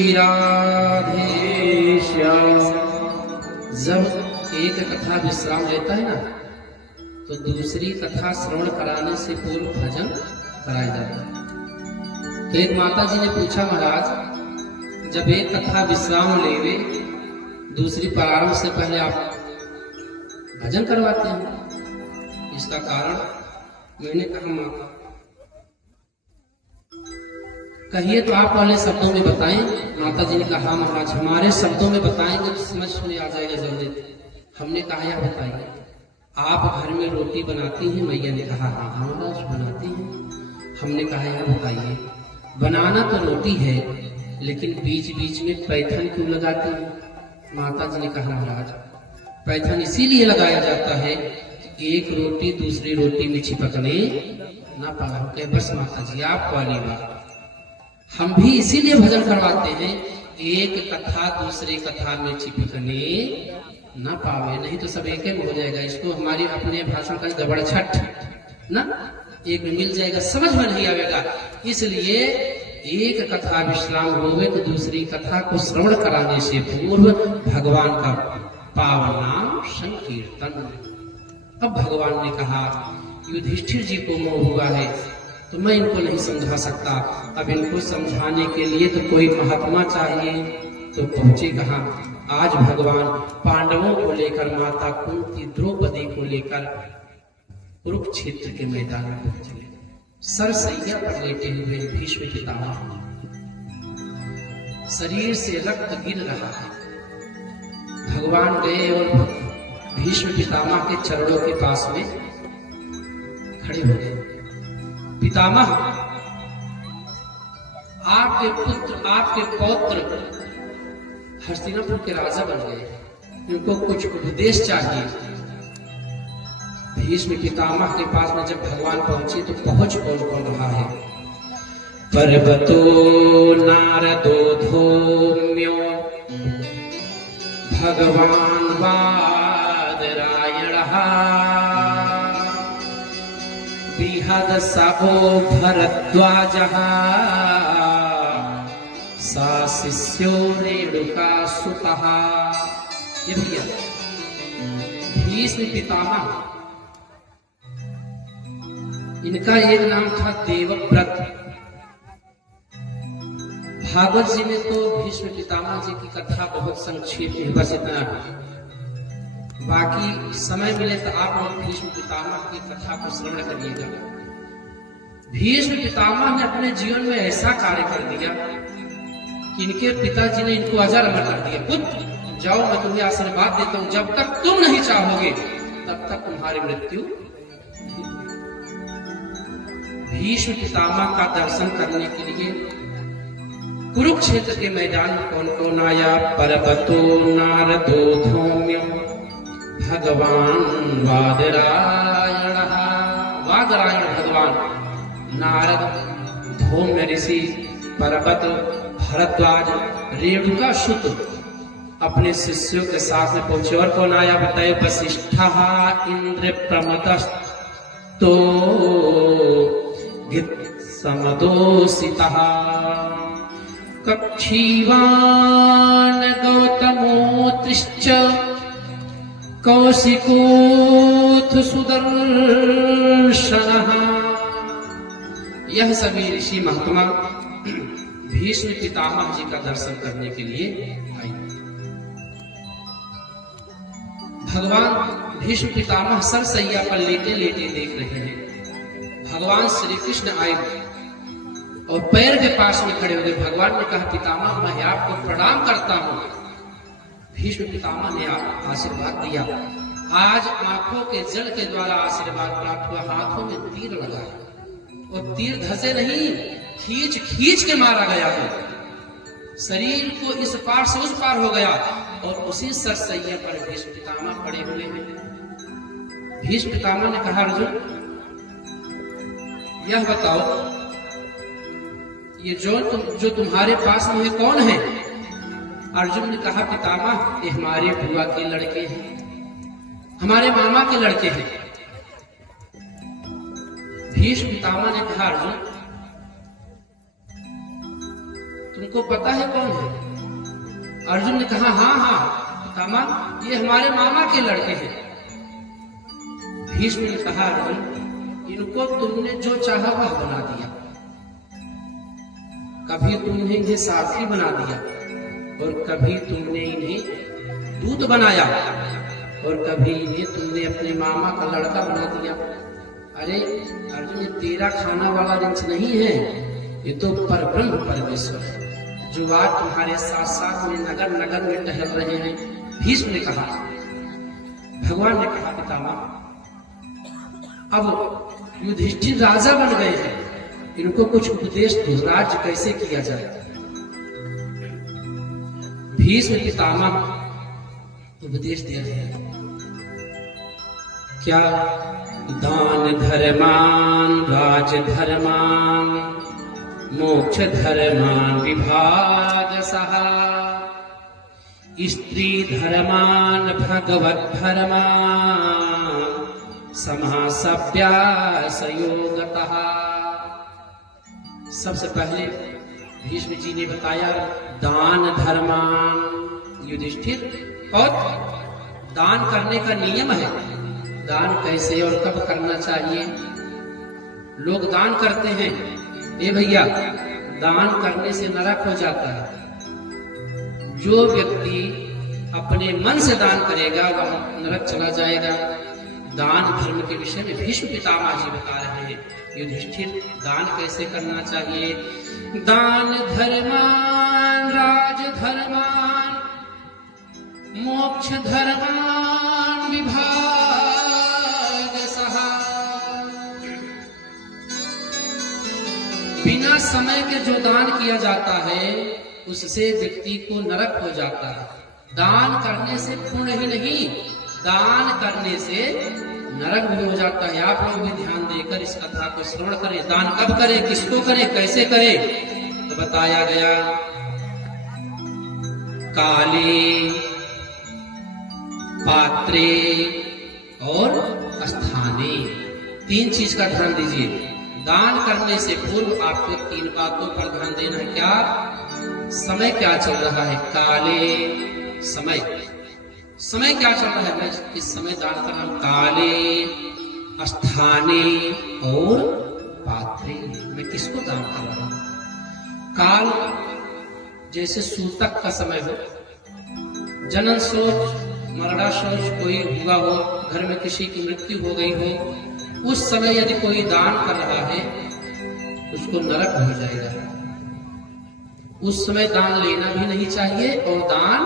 राधे श्याम। जब एक कथा विश्राम लेता है ना, तो दूसरी कथा श्रवण कराने से पूर्व भजन कराया जाता है। तो एक माता जी ने पूछा, महाराज जब एक कथा विश्राम लेवे दूसरी प्रारंभ से पहले आप भजन करवाते हैं, इसका कारण? मैंने कहा, माता कहिए तो आप वाले शब्दों में बताएं। माता जी ने कहा, महाराज हमारे शब्दों में बताएंगे तो समझ में आ जाएगा जल्दी। हमने कहा, यह बताइए आप घर में रोटी बनाती हैं? मैया ने कहा, हाँ महाराज बनाती हैं। हमने कहा, यह बताइए बनाना तो रोटी है, लेकिन बीच बीच में पैथन क्यों लगाती हैं? माता जी ने कहा, महाराज पैथन इसीलिए लगाया जाता है कि एक रोटी दूसरी रोटी में चिपकने ना पाए। बस माता जी आप वाली बात, हम भी इसीलिए भजन करवाते हैं, एक कथा दूसरी कथा में चिपकने ना पावे, नहीं तो सब एक में हो जाएगा। इसको हमारी अपने भाषा का गड़बड़ छठ ना, एक में मिल जाएगा, समझ में नहीं आएगा। इसलिए एक कथा विश्राम होवे तो दूसरी कथा को श्रवण कराने से पूर्व भगवान का पावन नाम संकीर्तन। अब भगवान ने कहा, युधिष्ठिर जी को मोह हुआ है तो मैं इनको नहीं समझा सकता, अब इनको समझाने के लिए तो कोई महात्मा चाहिए। तो पहुंचे कहाँ? आज भगवान पांडवों को लेकर, माता कुंती द्रौपदी को लेकर कुरुक्षेत्र के मैदान में पहुंचे। सरसैया पर लेटे हुए भीष्म पितामह, शरीर से रक्त गिर रहा है। भगवान गए और भीष्म पितामह के चरणों के पास में खड़े हो गए। पितामह, आपके पुत्र, आपके पौत्र हस्तिनापुर के राजा बन गए, इनको कुछ उपदेश चाहिए। भीष्म पितामह के पास में जब भगवान पहुंचे तो पहुंच कौन कौन रहा है? पर्वतो नारदो धौम्यो भगवान बादरायणः बृहद सभो भरद्वाजः सा शिष्यो रेणुका सुतः। ये भैया भीष्म पितामह, इनका एक नाम था देवव्रत। भागवत जी में तो भीष्म पितामह जी की कथा बहुत संक्षेप में, बस इतना। बाकी समय मिले तो आप लोग भीष्म पितामह की कथा को श्रवण करिएगा। भीष्म पितामह ने अपने जीवन में ऐसा कार्य कर दिया कि इनके पिताजी ने इनको अजर अमर कर दिया। पुत्र जाओ, मैं तुम्हें आशीर्वाद देता हूं, जब तक तुम नहीं चाहोगे तब तक तुम्हारी मृत्यु। भीष्म पितामह का दर्शन करने के लिए कुरुक्षेत्र के मैदान में कौन कौन आया? पर्वतो नारदो धौम्यो भगवान वादरायणः, वादरायण भगवान, नारद, धौम्य ऋषि, पर्वत, भरद्वाज, रेणुका सुत अपने शिष्यों के साथ में पहुंचे। और कौन आया बताए? वसिष्ठः इंद्र प्रमदस्तो समदोषितः कक्षीवान गौतमोत्तिश्च कौशिकोऽथ सुदर्शनः। यह सभी ऋषि महात्मा भीष्म पितामह जी का दर्शन करने के लिए आए। भगवान भीष्म पितामह सरसैया पर लेटे लेटे देख रहे हैं। भगवान श्री कृष्ण आए और पैर के पास में खड़े हो गए। भगवान ने कहा, पितामह मैं आपको प्रणाम करता हूं। भीष्म पितामह ने आशीर्वाद दिया। आज आंखों के जल के द्वारा आशीर्वाद प्राप्त हुआ। हाथों में तीर लगा और तीर धसे नहीं, खींच खींच के मारा गया है। शरीर को इस पार से उस पार हो गया और उसी सरसैया पर भीष्म पितामह पड़े हुए हैं। भीष्म पितामह ने कहा, अर्जुन यह बताओ, ये जो तुम्हारे पास में है कौन है? अर्जुन ने कहा, पितामह ये हमारे बुआ के लड़के हैं, हमारे मामा के लड़के हैं। भीष्म पितामह ने कहा, अर्जुन तुमको पता है कौन है? अर्जुन ने कहा हाँ हाँ पितामह, ये हमारे मामा के लड़के हैं। भीष्म ने कहा अर्जुन, इनको तुमने जो चाहा वह बना दिया। कभी तुमने इन्हें सारथी बना दिया और कभी तुमने इन्हें दूत बनाया और कभी इन्हें तुमने अपने मामा का लड़का बना दिया। अरे अर्जुन, ये तेरा खाना वाला रिंच नहीं है, ये तो परब्रह्म परमेश्वर है जो आज तुम्हारे साथ साथ में नगर नगर में टहल रहे हैं। भीष्म ने कहा, भगवान ने कहा पितामह, अब युधिष्ठिर राजा बन गए हैं, इनको कुछ उपदेश दो, राज्य कैसे किया जाए। भीष्म पितामह उपदेश दे रहे हैं, क्या? दान धर्मान राज धर्मान मोक्ष धर्मान विभागसः स्त्री धर्मान भगवत धर्मान समासव्यासयोगतः। सबसे पहले भीष्म जी ने बताया दान धर्मान। युधिष्ठिर, और दान करने का नियम है, दान कैसे और कब करना चाहिए। लोग दान करते हैं, ए भैया, दान करने से नरक हो जाता है। जो व्यक्ति अपने मन से दान करेगा वह नरक चला जाएगा। दान धर्म के विषय में भीष्म पितामह जी बता रहे हैं। युधिष्ठिर, दान कैसे करना चाहिए? दान धर्मान राज धर्मान मोक्ष धर्मान विभागसः। बिना समय के जो दान किया जाता है उससे व्यक्ति को नरक हो जाता है। दान करने से पुण्य ही नहीं, दान करने से नरक भी हो जाता है। आप लोग भी ध्यान देकर इस कथा को श्रवण करें। दान कब करें, किसको करें, कैसे करें? तो बताया गया, काले पात्रे और स्थाने, तीन चीज का ध्यान दीजिए। दान करने से पूर्व आपको तीन बातों पर ध्यान देना है। क्या? समय क्या चल रहा है, काले समय, समय क्या चल रहा है, मैं इस समय दान कर रहा हूं। काले, स्थाने और पात्रे, मैं किसको दान कर रहा हूं। काल जैसे सूतक का समय हो, जनन शोच मरणा शोच कोई हुआ हो, घर में किसी की मृत्यु हो गई हो, उस समय यदि कोई दान कर रहा है उसको नरक हो जाएगा। उस समय दान लेना भी नहीं चाहिए और दान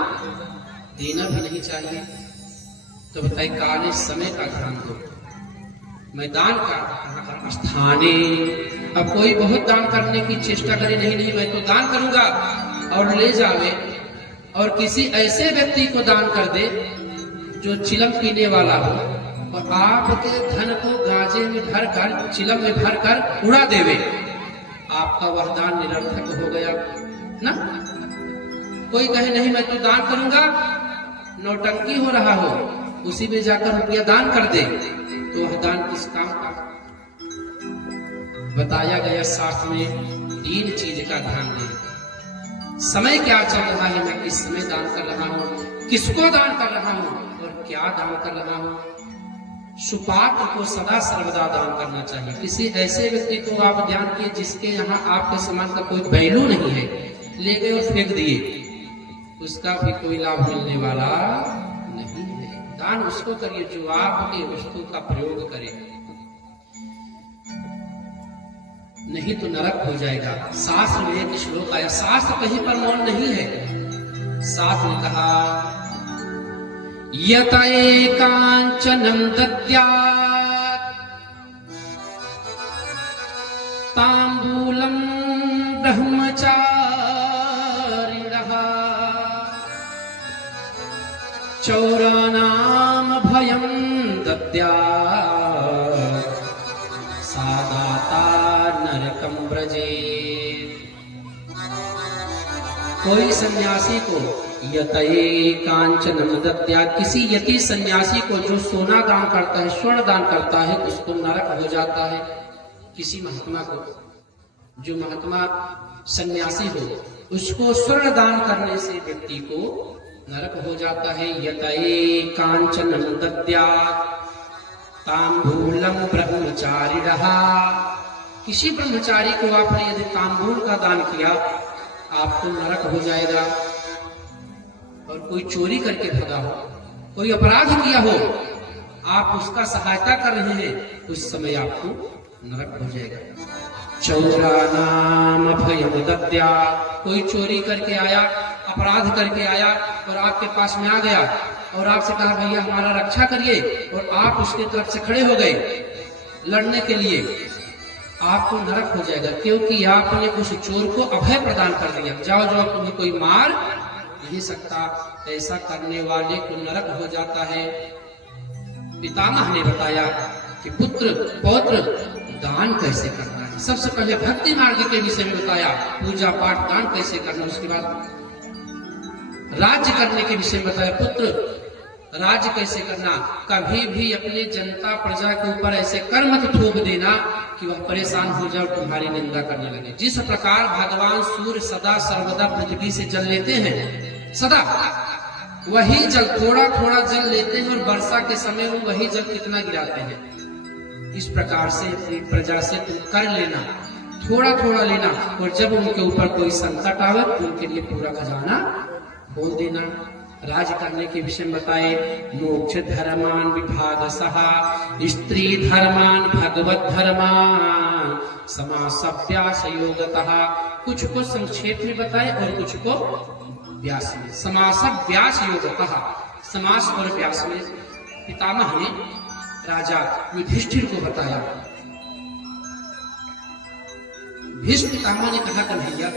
देना भी नहीं चाहिए। तो बताइए, काले समय का ध्यान दो। मैं दान कर स्थाने, अब कोई बहुत दान करने की चेष्टा करे, नहीं मैं तो दान करूंगा और ले जावे और किसी ऐसे व्यक्ति को दान कर दे जो चिलम पीने वाला हो और आपके धन को गाजे में भरकर, चिलम में भरकर उड़ा देवे, आपका वह दान निरर्थक हो गया ना। कोई कहे नहीं मैं तो दान करूंगा, नौटंकी हो रहा हो, उसी में जाकर रुपया दान कर दे, तो वह दान किस काम का। बताया गया शास्त्र में तीन चीज का ध्यान दे। समय क्या चल रहा है, मैं किस समय दान कर रहा हूं, किसको दान कर रहा हूं और क्या दान कर रहा हूं। सुपात्र को सदा सर्वदा दान करना चाहिए। किसी ऐसे व्यक्ति को आप ध्यान किए जिसके यहाँ आपके सामान का कोई वैल्यू नहीं है, ले गए और फेंक दिए, उसका भी कोई लाभ मिलने वाला नहीं है। दान उसको करिए जो आपके वस्तु का प्रयोग करे, नहीं तो नरक हो जाएगा। शास्त्र में एक श्लोक आया, शास्त्र कहीं पर मौन नहीं है। शास्त्र ने कहा, यत एकांचनं दद्यात् तांबूलं ब्रह्मचारिणः चौरानां भयं दद्यात् सा दाता नरकं व्रजेत्। कोई सन्यासी को यतये कांचनम दद्यात्, किसी यति सन्यासी को जो सोना दान करता है, स्वर्ण दान करता है, उसको नरक हो जाता है। किसी महात्मा को, जो महात्मा सन्यासी हो, उसको स्वर्ण दान करने से व्यक्ति को नरक हो जाता है। यतये कांचन दद्यात् तांबूलम ब्रह्मचारी रहा। किसी ब्रह्मचारी को आपने यदि तांबूल का दान किया, आपको नरक हो जाएगा। और कोई चोरी करके भगा हो, कोई अपराध किया हो, आप उसका सहायता कर रहे हैं, उस समय आपको नरक हो जाएगा। चौरानाम अभयम दद्यात्। कोई चोरी करके आया, अपराध करके आया और आपके पास में आ गया और आपसे कहा भैया हमारा रक्षा करिए, और आप उसकी तरफ से खड़े हो गए लड़ने के लिए, आपको नरक हो जाएगा। क्योंकि आपने उस चोर को अभय प्रदान कर दिया, जाओ जाओ तुम्हें कोई मार नहीं सकता। ऐसा करने वाले को नरक हो जाता है। पितामह ने बताया कि पुत्र पौत्र दान कैसे करना है। सबसे पहले भक्ति मार्ग के विषय में बताया, पूजा पाठ दान कैसे करना। उसके बाद राज्य करने के विषय में बताया, पुत्र राज्य कैसे करना। कभी भी अपने जनता प्रजा के ऊपर ऐसे कर मत थोप देना कि वह परेशान हो जाए और तुम्हारी निंदा करने लगे। जिस प्रकार भगवान सूर्य सदा सर्वदा पृथ्वी से जल लेते हैं, सदा वही जल थोड़ा थोड़ा जल लेते हैं, और वर्षा के समय में वही जल कितना गिराते हैं। इस प्रकार से अपनी प्रजा से तुम कर लेना, थोड़ा थोड़ा लेना, और जब उनके ऊपर कोई संकट आवे तो उनके लिए पूरा खजाना खोल देना। राज करने के विषय में बताए, मोक्ष धर्मान विभाग सहा, स्त्री धर्मान भगवत धर्मान, समासव्यास योगतः। कुछ को संक्षेप में बताए और कुछ को व्यास में। समासव्यास योगतः, समास और व्यास में पितामह ने राजा युधिष्ठिर को बताया। भीष्म पितामह ने कहा कि भैया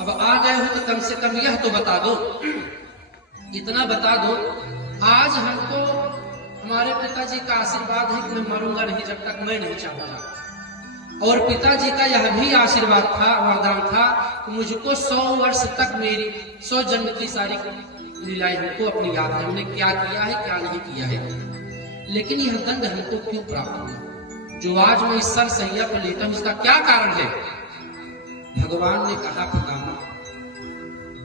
अब आ गए हो तो कम से कम यह तो बता दो, इतना बता दो, आज हमको हमारे पिताजी का आशीर्वाद है कि मैं मरूंगा नहीं जब तक मैं नहीं चाहूंगा। और पिताजी का यह भी आशीर्वाद था, वरदान था कि मुझको 100 वर्ष तक मेरी 100 जन्म की सारी लीलाएं हमको अपनी याद है, हमने क्या किया है क्या नहीं किया है। लेकिन यह दंड हमको क्यों प्राप्त हुआ, जो आज मैं इस सर सैया पर लेता हूं, इसका क्या कारण है। भगवान ने कहा पितामह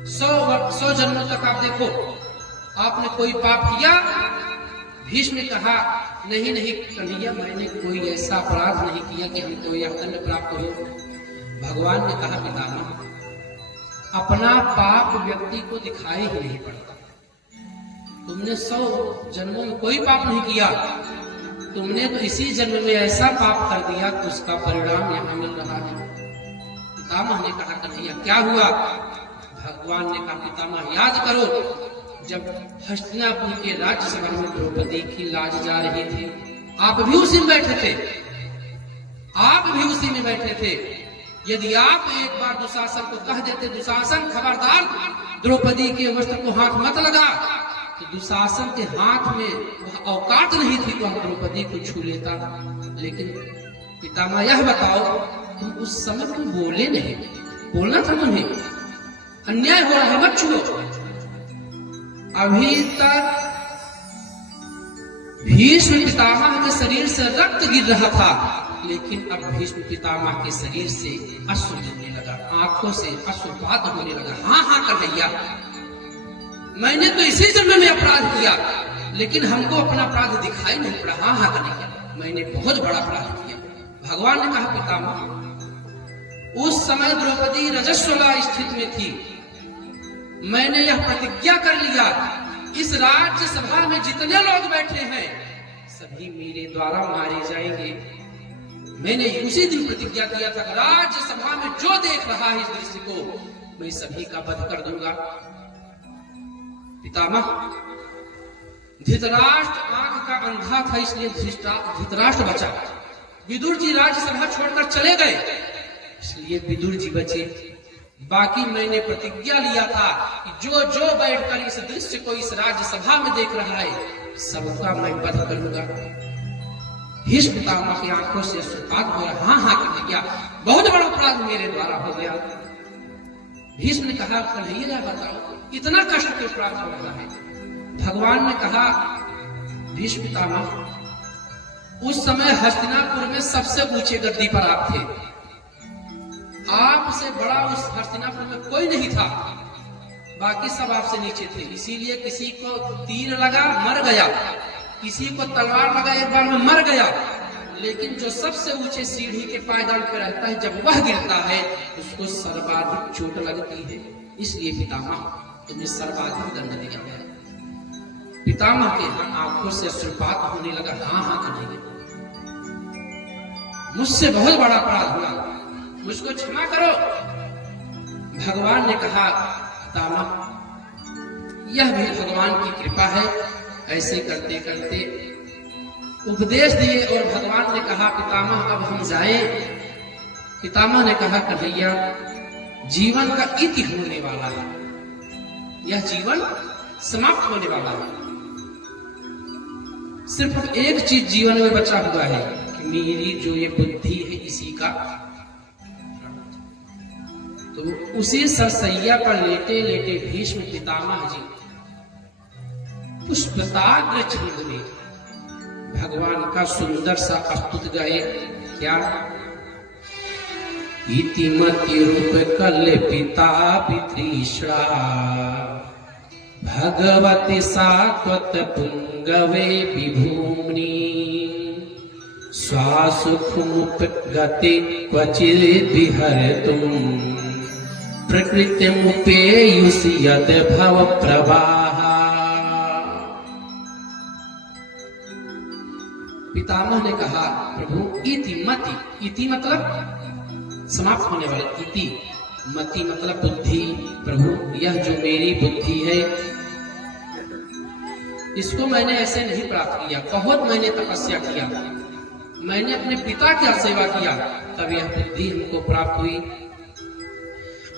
100 जन्मों तक आप देखो आपने कोई पाप किया। भीष्म ने कहा नहीं नहीं कन्हैया, मैंने कोई ऐसा अपराध नहीं किया कि हमको यह दंड प्राप्त हो। भगवान ने कहा पितामह अपना पाप व्यक्ति को दिखाई ही नहीं पड़ता। तुमने 100 जन्मों में कोई पाप नहीं किया, तुमने तो इसी जन्म में ऐसा पाप कर दिया कि उसका परिणाम यहाँ मिल रहा है। पितामह ने कहा कन्हैया क्या हुआ। भगवान ने कहा पितामह याद करो, जब हस्तिनापुर के राज्य सभा में द्रौपदी की लाज जा रही थी, आप भी उसी में बैठे थे, आप भी उसी में बैठे थे। यदि आप एक बार दुशासन को कह देते दुशासन खबरदार द्रौपदी के वस्त्र को हाथ मत लगा, तो दुशासन के हाथ में वह औकात नहीं थी तो हम द्रौपदी को छू लेता। लेकिन पितामह यह बताओ तुम उस समय तुम बोले नहीं, बोलना था तुम्हें, अन्याय हो रहा है मत छुओ। अभी तक भीष्म पितामह के शरीर से रक्त गिर रहा था, लेकिन अब भीष्म पितामह के शरीर से अश्रु गिरने लगा, आंखों से अश्रुपात होने लगा। हाँ हाँ कन्हैया, मैंने तो इसी जन्म में अपराध किया, लेकिन हमको अपना अपराध दिखाई नहीं पड़ा। हाँ हाँ कन्हैया, मैंने बहुत बड़ा अपराध किया। भगवान ने कहा पितामह उस समय द्रौपदी रजस्वला स्थिति में थी, मैंने यह प्रतिज्ञा कर लिया इस राज्य सभा में जितने लोग बैठे हैं सभी मेरे द्वारा मारे जाएंगे। मैंने उसी दिन प्रतिज्ञा किया था राज्य सभा में जो देख रहा है इस दृश्य को मैं सभी का वध कर दूंगा। पितामह धृतराष्ट्र आंख का अंधा था, इसलिए धृतराष्ट्र बचा। विदुर जी राज्यसभा छोड़कर चले गए, इसलिए विदुर जी बचे। बाकी मैंने प्रतिज्ञा लिया था कि जो जो बैठकर इस दृश्य को इस राज्यसभा में देख रहा है सबका मैं वध करूंगा। भीष्म पितामह की आंखों से अश्रुपात हो रहा। हाँ हाँ कन्हैया, बहुत बड़ा अपराध मेरे द्वारा हो गया। भीष्म ने कहा कन्हैया बताओ इतना कष्ट क्यों प्राप्त हो रहा है। भगवान ने कहा भीष्म पितामह उस समय हस्तिनापुर में सबसे ऊंचे गद्दी पर आप थे, आपसे बड़ा उस हस्तिनापुर में कोई नहीं था, बाकी सब आपसे नीचे थे। इसीलिए किसी को तीर लगा मर गया, किसी को तलवार लगा एक बार में मर गया, लेकिन जो सबसे ऊंचे सीढ़ी के पायदान पर रहता है, जब वह गिरता है उसको सर्वाधिक चोट लगती है। इसलिए पितामह तुम्हें सर्वाधिक दंड दिया गया। पितामह के आंखों से अश्रुपात होने लगा। हाँ हाँ करने लगे, मुझसे बहुत बड़ा अपराध हुआ, मुझको क्षमा करो। भगवान ने कहा पितामह यह भी भगवान की कृपा है। ऐसे करते करते उपदेश दिए और भगवान ने कहा पितामह अब हम जाए। पितामह ने कहा कन्हैया जीवन का इति होने वाला है, यह जीवन समाप्त होने वाला है। सिर्फ एक चीज जीवन में बचा हुआ है कि मेरी जो ये बुद्धि है इसी का। तो उसी सरसैया पर लेटे लेटे भीष्म पितामह जी पुष्पताग्र छंद में भगवान का सुंदर सा अस्तुत गाए। क्या? इतिमति रूप कल्पिता पितृष्णा भगवती सात्वत पुंगवे विभूम्नि स्वासुखमुपगति क्वचित् विहर्तुं प्रकृतिमुपेयुषि यद् भव प्रवाह। पितामह ने कहा प्रभु इति मति, इति मतलब समाप्त होने वाले, इति मति मतलब बुद्धि। प्रभु यह जो मेरी बुद्धि है इसको मैंने ऐसे नहीं प्राप्त किया, बहुत मैंने तपस्या किया, मैंने अपने पिता की सेवा किया, तब यह बुद्धि हमको प्राप्त हुई।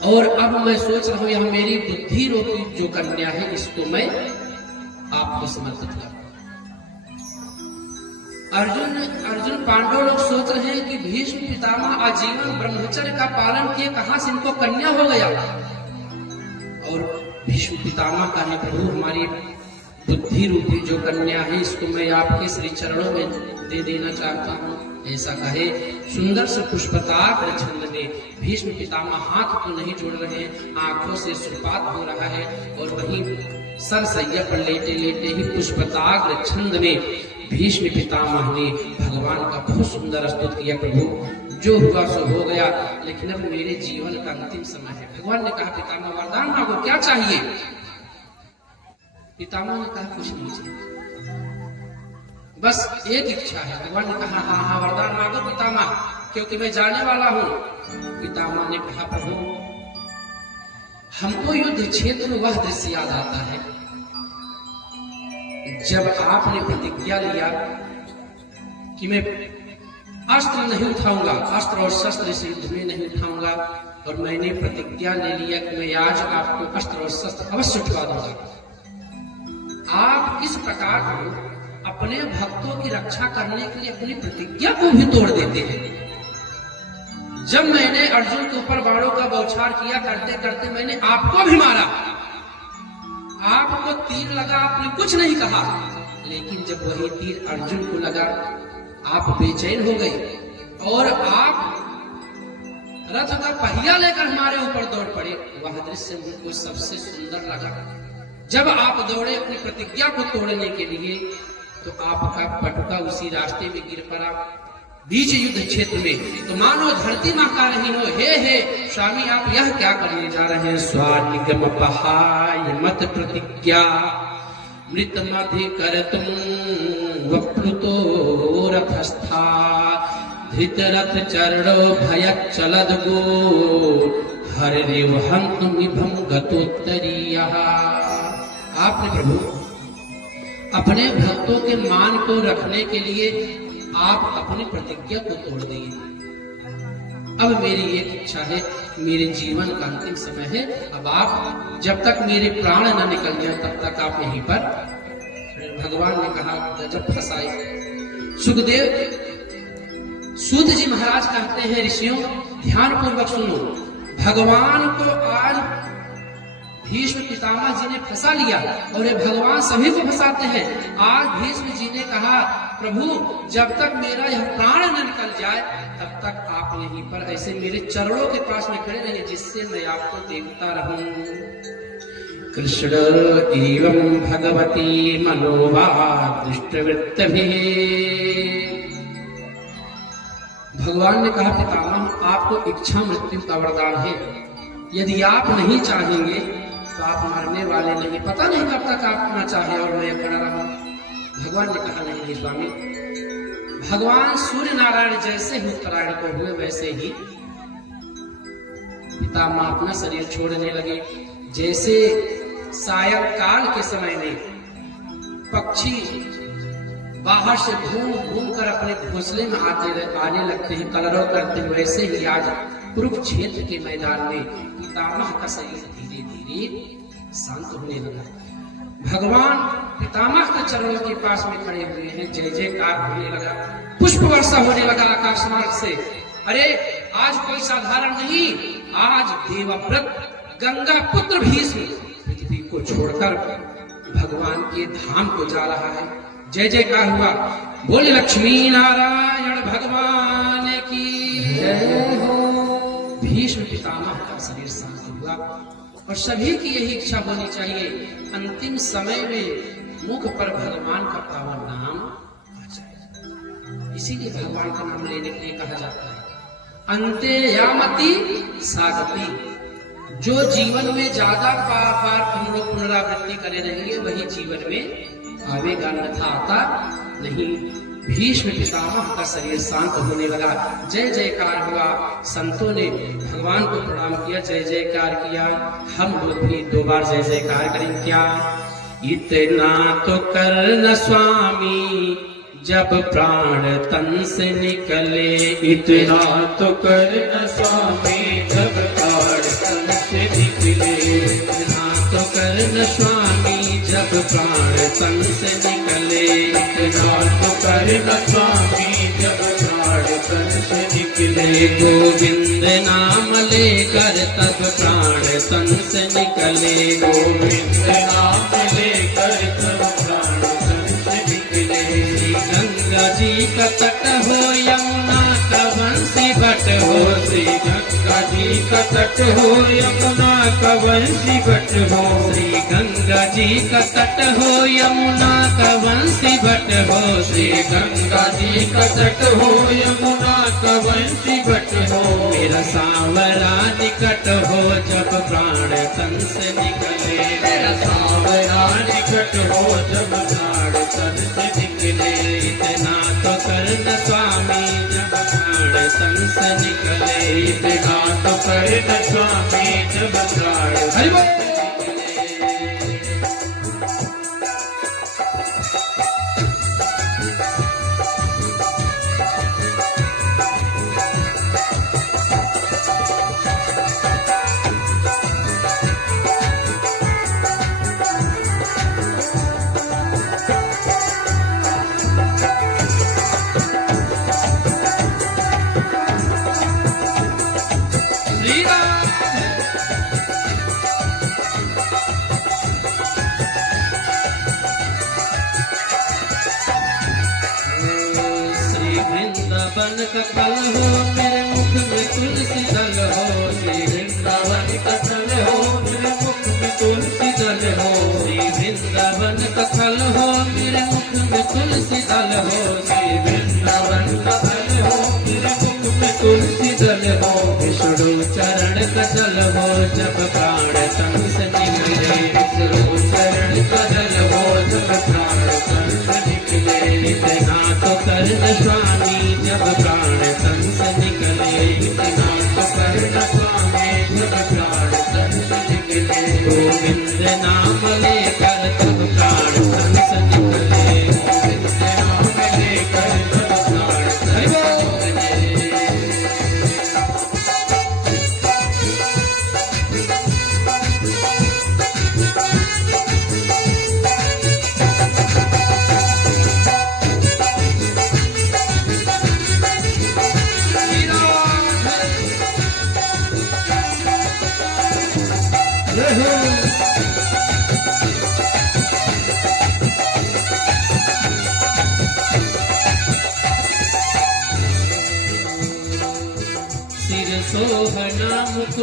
और अब मैं सोच रहा हूं यह मेरी बुद्धि रूपी जो कन्या है इसको मैं आपको समर्पित करूं। अर्जुन पांडव लोग सोच रहे हैं कि भीष्म पितामह आजीवन ब्रह्मचर्य का पालन किए, कहां से इनको कन्या हो गया। और भीष्म पितामह कहने प्रभु हमारी बुद्धि रूपी जो कन्या है इसको मैं आपके श्री चरणों में दे देना चाहता हूँ। ऐसा कहे सुंदर से पुष्पताग्र छंद में भीष्म पितामह हाथ तो नहीं जोड़ रहे हैं, आंखों से सुपात हो रहा है और वहीं सरसैया पर लेटे लेटे ही पुष्पताग्र छंद में भीष्म पितामह ने भगवान का बहुत सुंदर स्तुति किया। प्रभु जो हुआ सो हो गया, लेकिन अब मेरे जीवन का अंतिम समय है। भगवान ने कहा पितामह वरदान मांगो, क्या चाहिए? पितामह ने कहा कुछ नहीं चाहिए, बस एक इच्छा है। भगवान ने कहा हाँ हाँ वरदान मांगो पितामह, क्योंकि मैं जाने वाला हूँ। पितामह ने कहा प्रभु हमको युद्ध क्षेत्र में वह दृश्य याद आता है जब आपने प्रतिज्ञा लिया कि मैं अस्त्र नहीं उठाऊंगा, अस्त्र और शस्त्र इस युद्ध में नहीं उठाऊंगा, और मैंने प्रतिज्ञा ले लिया कि मैं आज आपको अस्त्र और शस्त्र अवश्य उठवा दूंगा। आप किस प्रकार अपने भक्तों की रक्षा करने के लिए अपनी प्रतिज्ञा को भी तोड़ देते हैं। जब मैंने अर्जुन के ऊपर बाणों का बौछार किया, करते करते मैंने आपको भी मारा, आपको तीर लगा, आपने कुछ नहीं कहा, लेकिन जब वही तीर अर्जुन को लगा आप बेचैन हो गए और आप रथ का पहिया लेकर हमारे ऊपर दौड़ पड़े। वह दृश्य मुझको सबसे सुंदर लगा। जब आप दौड़े अपनी प्रतिज्ञा को तोड़ने के लिए, तो आपका पटुका उसी रास्ते में गिर पड़ा बीच युद्ध क्षेत्र में। तो मानो धरती मां का रही हो, हे स्वामी आप यह क्या करने जा रहे हैं? स्वानिगम पहाय मत प्रतिज्ञा मृत मधि कर तुम वप्लुतो रथस्था धृत रथ चरणो भय चलद गो हर रेवहं तुमिभं गतोत्तरीय। आपने प्रभु अपने भक्तों के मान को रखने के लिए आप अपनी प्रतिज्ञा को तोड़ दिए। अब मेरी एक इच्छा है, मेरे जीवन का अंतिम समय है, अब आप जब तक मेरे प्राण न निकल जाए तब तक आप यहीं पर। भगवान ने कहा गजब फसाए। सुखदेव सूत जी महाराज कहते हैं ऋषियों ध्यान पूर्वक सुनो, भगवान को आज भीष्म पितामह जी ने फंसा लिया और ये भगवान सभी को फंसाते हैं। आज भीष्म जी ने कहा प्रभु जब तक मेरा यह प्राण न निकल जाए तब तक आप यहीं पर ऐसे मेरे चरणों के पास में खड़े रहिए, जिससे मैं आपको देखता रहूं। कृष्ण एवं भगवती मनोवा दृष्टवृत्तिभिः। भगवान ने कहा, पितामह आपको इच्छा मृत्यु का वरदान है, यदि आप नहीं चाहेंगे तो आप मरने वाले नहीं, पता नहीं कब तक आप ना चाहे और मैं खड़ा रहूं। भगवान ने कहा, नहीं स्वामी, भगवान सूर्य नारायण जैसे ही उत्तरायण को हुए वैसे ही पितामह अपना शरीर छोड़ने लगे। जैसे सायंकाल के समय में पक्षी बाहर से घूम घूम कर अपने घोंसले में आने लगते हैं, कलरव करते हैं, वैसे ही आज कुरुक्षेत्र के मैदान में पितामह का शरीर धीरे धीरे शांत होने लगा। भगवान पितामह के चरणों के पास में खड़े हुए हैं, जय जयकार होने लगा, पुष्प वर्षा होने लगा आकाश मार्ग से। अरे आज कोई साधारण नहीं, आज देवव्रत गंगा पुत्र भीष्म पृथ्वी को छोड़कर भगवान के धाम को जा रहा है। जय जयकार हुआ, बोले लक्ष्मी नारायण भगवान की जय हो। भीष्म पितामह का शरीर शांत हुआ और सभी की यही इच्छा होनी चाहिए, अंतिम समय में मुख पर भगवान का पावन नाम आ जाए। इसीलिए भगवान का नाम लेने के लिए कहा जाता है अंते यामति सागति। जो जीवन में ज्यादा बार हम लोग पुनरावृत्ति करे रहेंगे वही जीवन में आवेगा, अन्यथा आता नहीं। भीष्म पितामह का शरीर शांत होने लगा, जय जयकार हुआ। संतों ने भगवान को प्रणाम किया, जय जयकार किया। हम लोग भी 2 बार जय जयकार करें क्या? इतना तो करना स्वामी जब प्राण तन से निकले, इतना तो करना स्वामी जब प्राण तन से निकले, इतना तो करना स्वामी जब प्राण तन से निकले, इतना तो करना स्वामी जब प्राण तन से निकले। गोविंद नाम लेकर तब प्राण तन से निकले, गोविंद नाम लेकर तब प्राण तन से निकले। गंगा जी का तट हो यमुना का बंसी बट हो, श्री गंगा जी का तट हो यमुना का बंसी बट हो, श्री गंगा जी का तट हो यमुना का बंसी बट हो, श्री गंगा जी का तट हो यमुना का बंसी बट हो। मेरा सांवरा निकट हो जब प्राण तन से निकले, मेरा सांवरा निकट हो जब प्राण तन से निकले। इतना तो करना स्वामी जब प्राण तन से निकले, इतना तो करना स्वामी जब प्राण तन से निकले। वृंदावन का फल हो मेरे मुख में तुलसी दल हो, श्री वृंदावन का फल हो मेरे मुख में तुलसी दल हो, श्री वृंदावन का फल हो मेरे मुख में तुलसी दल हो, श्री वृंदावन का फल हो मेरे मुख में तुलसी दल हो। विष्णु चरण का जल हो जब प्राण तन से निकले, विष्णु चरण का जल हो जब प्राण तन से निकले। इतना तो करना स्वामी जब प्राण तन से निकले, इतना तो करना स्वामी जब प्राण तन से निकले। गोविंद नाम लेकर तब प्राण तन से निकले, गोविंद नाम लेकर तब प्राण तन से निकले।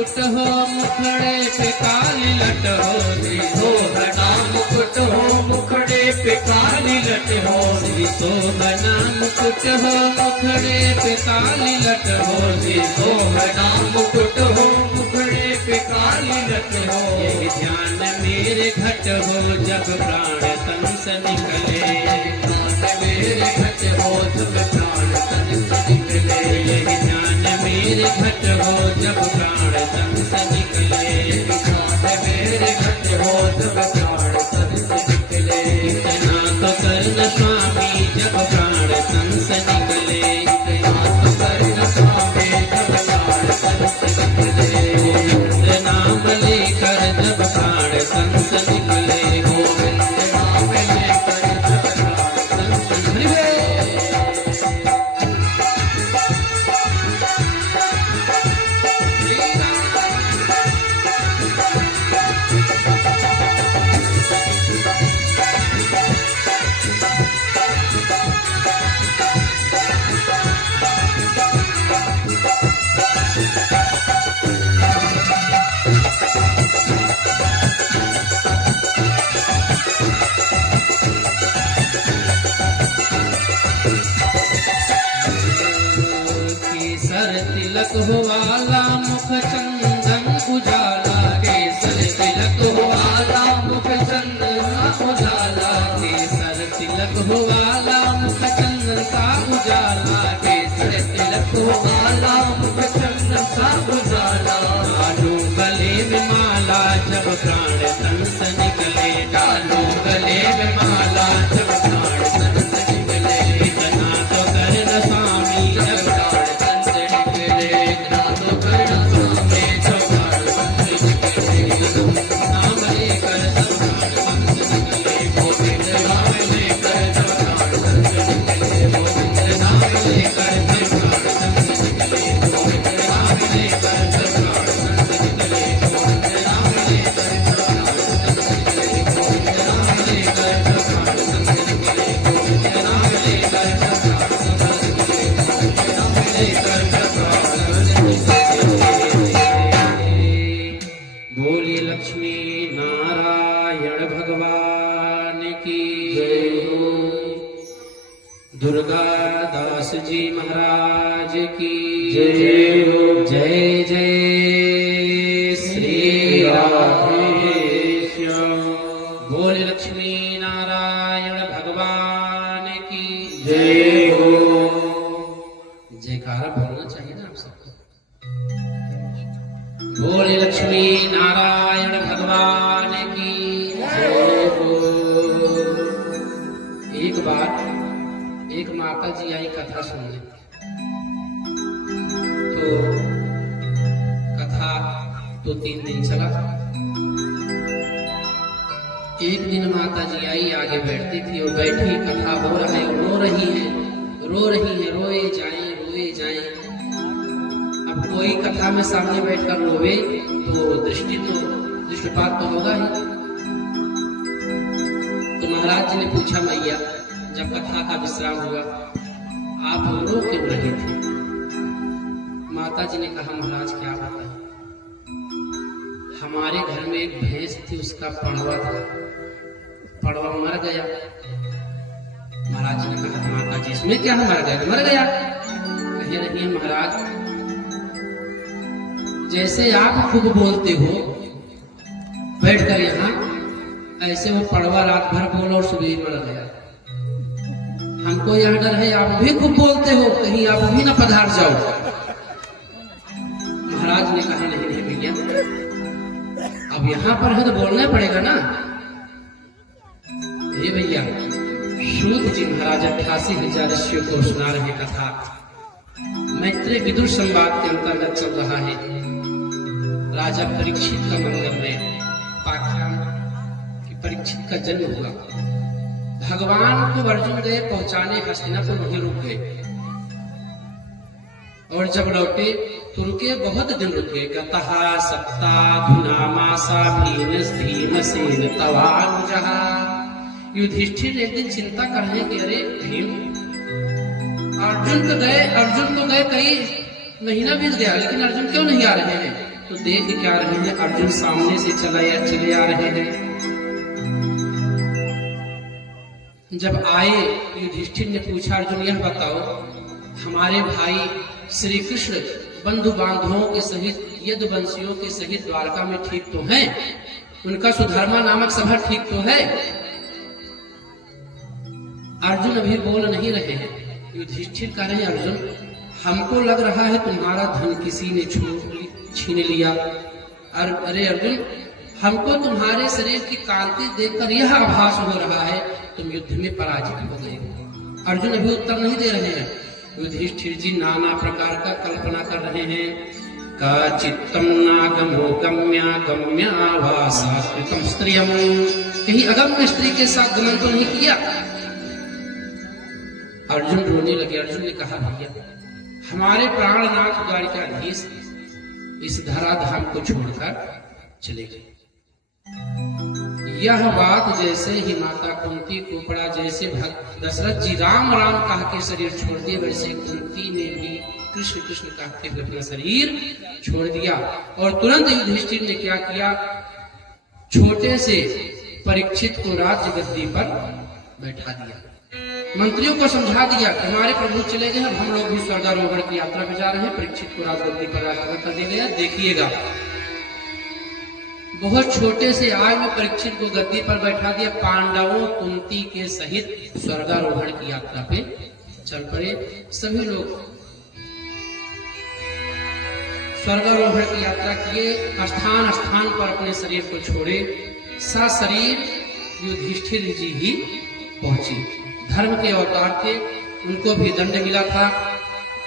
मुकुट हो मुखड़े पे काली लट हो, शोभना मुकुट हो मुखड़े पे काली लट हो, शोभना मुकुट हो मुखड़े पे काली लट हो, शोभना मुकुट हो मुखड़े पे काली लट हो। यही ध्यान मेरे घट हो जब प्राण तन से निकले, ध्यान मेरे घट हो जब प्राण तन से निकले, यही ध्यान मेरे घट हो जब प्राण तन से निकले, ध्यान मेरे घट हो जब प्राण तन से निकले। इतना तो करना स्वामी जब प्राण तन से निकले, इतना तो करना स्वामी जब प्राण तन से निकले। गोविंद नाम लेकर जब प्राण तन से निकले, गोविंद नाम लेकर जब प्राण तन से निकले। केसर तिलक हो वाला मुख चंदन उजाला, केसर तिलक हो वाला मुख चंदन उजाला, केसर तिलक हो वाला मुख चंदन सा उजाला, केसर तिलक हो वाला मुख चंदन सा उजाला। डालू गले में माला जब प्राण तन से निकले, डालो गले में माला जब प्राण तन से निकले। इतना तो करना स्वामी जब प्राण तन से निकले, इतना तो करना स्वामी जब प्राण तन से निकले। नाम लेकर जब प्राण तन से निकले, गोविंद नाम लेकर जब प्राण तन से निकले, गोविंद नाम लेकर जब प्राण तन से निकले, गोविंद नाम लेकर जब प्राण तन से निकले, गोविंद नाम लेकर जब प्राण तन से निकले, गोविंद नाम लेकर जब प्राण तन से निकले, गोविंद नाम लेकर जब प्राण तन से निकले, गोविंद नाम लेकर जब प्राण तन से निकले। बोली लक्ष्मी नारायण भगवान की जय हो। दुर्गा दास जी महाराज की जय हो। जय जय श्री राधेश्याम। बोली लक्ष्मी नारायण भगवान की जय हो। जयकारा बोलना चाहिए ना आप सबको। बोली लक्ष्मी नारायण भगवान की जय हो। एक बार एक माता जी आई कथा सुनने, तो कथा 2-3 दिन चला। एक दिन माता जी आई, आगे बैठती थी और बैठी कथा हो रहा है, रो रही है, रोए जाएं। अब कोई कथा में सामने बैठकर रोवे तो दृष्टिपात तो होगा ही। तो महाराज जी ने पूछा, मैया जब कथा का विश्राम हुआ आप रो क्यों रही थी? माता जी ने कहा, महाराज क्या बताएं, हमारे घर में एक भैंस थी, उसका पड़वा था, पड़वा मर गया। महाराज जी ने कहा, माता जी इसमें क्या है, मर गया। कहे नहीं महाराज, जैसे आप खूब बोलते हो बैठकर यहाँ, ऐसे वो पड़वा रात भर बोला और सुबह मर गया। हमको यह डर है आप भी खूब बोलते हो, कहीं आप भी ना पधार जाओ। महाराज ने कहा, नहीं भैया, अब यहाँ पर है तो बोलना पड़ेगा ना। ये भैया, सूत जी महाराज 88,000 ऋषियों को सुना रहे कथा। मैत्रेय विदुर संवाद के अंतर्गत चल रहा है। राजा परीक्षित का मंगल में पाख्यान कि परीक्षित का जन्म हुआ। भगवान को अर्जुन गए पहुंचाने, हस्तिनापुर वहीं रुक गए और जब लौटे तो रुके, बहुत दिन रुके। गतः सप्ताधुना मासा भीमसेन तवानुजः। युधिष्ठिर एक दिन चिंता कर रहे कि अरे भीम, अर्जुन तो गए कई महीना बीत गया, लेकिन अर्जुन क्यों नहीं आ रहे हैं? तो देख क्या रहे हैं, अर्जुन सामने से चले आ रहे हैं। जब आए युधिष्ठिर ने पूछा, अर्जुन यह बताओ, हमारे भाई श्री कृष्ण बंधु बांधवों के सहित यदुवंशियों के सहित द्वारका में ठीक तो हैं? उनका सुधर्मा नामक सभा ठीक तो है? अर्जुन अभी बोल नहीं रहे हैं। युधिष्ठिर कह रहे हैं, अर्जुन हमको लग रहा है तुम्हारा धन किसी ने छीन लिया। अरे अर्जुन, हमको तुम्हारे शरीर की कांति देखकर यह आभास हो रहा है तुम युद्ध में पराजित हो गए। अर्जुन अभी उत्तर नहीं दे रहे हैं। युधिष्ठिर जी नाना प्रकार का कल्पना कर रहे हैं। का चित्तम नागमो गम्यावासाकृतम स्त्रियम, कहीं अगम्य स्त्री के साथ गमन तो नहीं किया? अर्जुन रोने लगे। अर्जुन ने कहा, भैया हमारे प्राणनाथ द्वारिकाधीश इस धराधाम को छोड़कर चले गए। यह बात जैसे ही माता कुंती को पड़ा, जैसे भक्त दशरथ जी राम राम कह के शरीर छोड़ दिए, वैसे कुंती ने भी कृष्ण कृष्ण कहते हुए अपना शरीर छोड़ दिया। और तुरंत युधिष्ठिर ने क्या किया, छोटे से परीक्षित को राज्य गद्दी पर बैठा दिया। मंत्रियों को समझा दिया कि हमारे प्रभु चले गए, हम लोग भी स्वर्गारोहण की यात्रा पे जा रहे हैं, परीक्षित को राजगद्दी पर राजगद्दी कर दिया गया, देखिएगा। बहुत छोटे से आय में परीक्षित को गद्दी पर बैठा दिया। पांडवों कुंती के सहित स्वर्गारोहण की यात्रा पे चल पड़े। सभी लोग स्वर्गारोहण की यात्रा किए, स्थान स्थान पर अपने शरीर को छोड़े। सशरीर युधिष्ठिर जी ही पहुंचे। धर्म के अवतार थे, उनको भी दंड मिला था।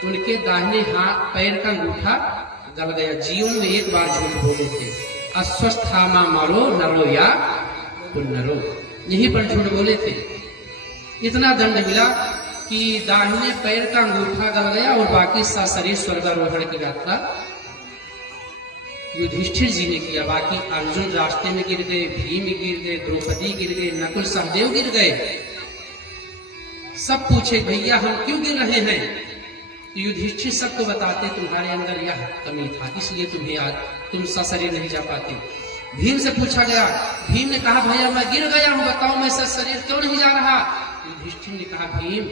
उनके दाहिने हाथ पैर का अंगूठा गल गया। जीवन में एक बार झूठ बोले थे, अस्वस्थामा मरो नरो या पुनरो, यहीं पर झूठ बोले थे। इतना दंड मिला कि दाहिने पैर का अंगूठा गल गया और बाकी सशरीर स्वर्गारोहण की यात्रा युधिष्ठिर जी ने किया। बाकी अर्जुन रास्ते में गिर गए, भीम गिर गए, द्रौपदी गिर गए, नकुल सहदेव गिर गए। सब पूछे, भैया हम क्यों गिर रहे हैं? तो युधिष्ठिर सबको बताते, तुम्हारे अंदर यह कमी था, इसलिए तुम सशरीर नहीं जा पाते। भीम से पूछा गया, भीम ने कहा, भैया मैं गिर गया हूं, बताओ मैं सशरीर क्यों नहीं जा रहा? युधिष्ठिर ने कहा, भीम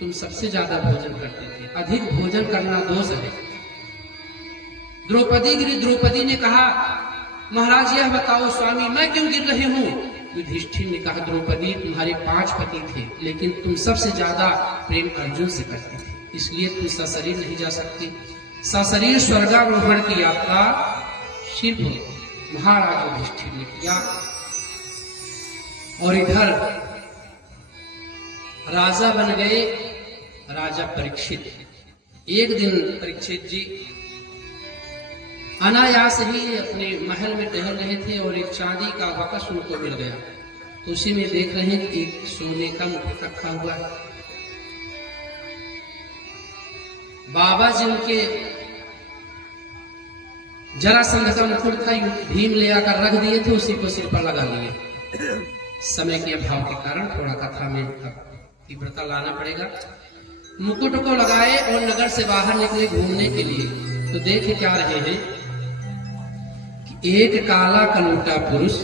तुम सबसे ज्यादा भोजन करते थे, अधिक भोजन करना दोष है। द्रौपदी गिरी। द्रौपदी ने कहा, महाराज यह बताओ स्वामी मैं क्यों गिर रही हूँ? युधिष्ठिर ने कहा, द्रौपदी तुम्हारे 5 पति थे, लेकिन तुम सबसे ज्यादा प्रेम अर्जुन से करती थी, इसलिए तुम सशरीर नहीं जा सकती। सशरीर स्वर्गारोहण की यात्रा सिर्फ महाराज युधिष्ठिर ने किया। और इधर राजा बन गए राजा परीक्षित। एक दिन परीक्षित जी अनायास ही अपने महल में टहल रहे थे और एक चांदी का बकस उनको मिल गया। तो उसी में देख रहे हैं कि एक सोने का मुकुट रखा हुआ है। बाबा जी उनके जरासंध का मुकुट था, भीम ले आकर रख दिए थे, उसी को सिर पर लगा लिए। समय के अभाव के कारण थोड़ा कथा में तीव्रता लाना पड़ेगा। मुकुट को लगाए और नगर से बाहर निकले घूमने के लिए। तो देख क्या रहे हैं कि एक काला कलूटा पुरुष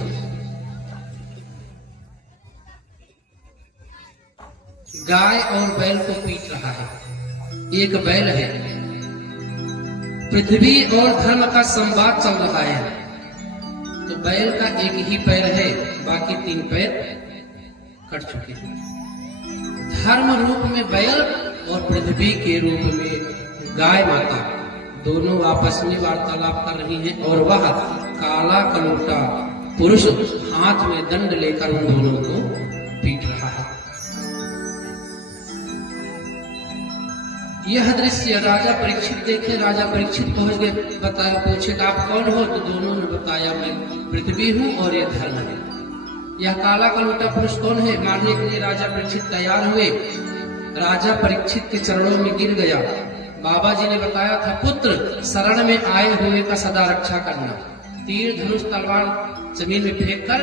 गाय और बैल को पीट रहा है। एक बैल है, पृथ्वी और धर्म का संवाद चल रहा है। तो बैल का एक ही पैर है, बाकी 3 पैर कट चुके हैं। धर्म रूप में बैल और पृथ्वी के रूप में गाय माता दोनों आपस में वार्तालाप कर रही हैं। और वह काला कलूटा पुरुष हाथ में दंड लेकर उन दोनों को पीट रहा है। यह दृश्य राजा परीक्षित देखे। राजा परीक्षित पहुंच गए, बताया, पूछे आप कौन हो? तो दोनों ने बताया, मैं पृथ्वी हूँ और यह धर्म है। यह काला कलूटा पुरुष कौन है? मारने के लिए राजा परीक्षित तैयार हुए। राजा परीक्षित के चरणों में गिर गया। बाबा जी ने बताया था, पुत्र शरण में आए हुए का सदा रक्षा करना। तीर धनुष तलवार जमीन में फेंक कर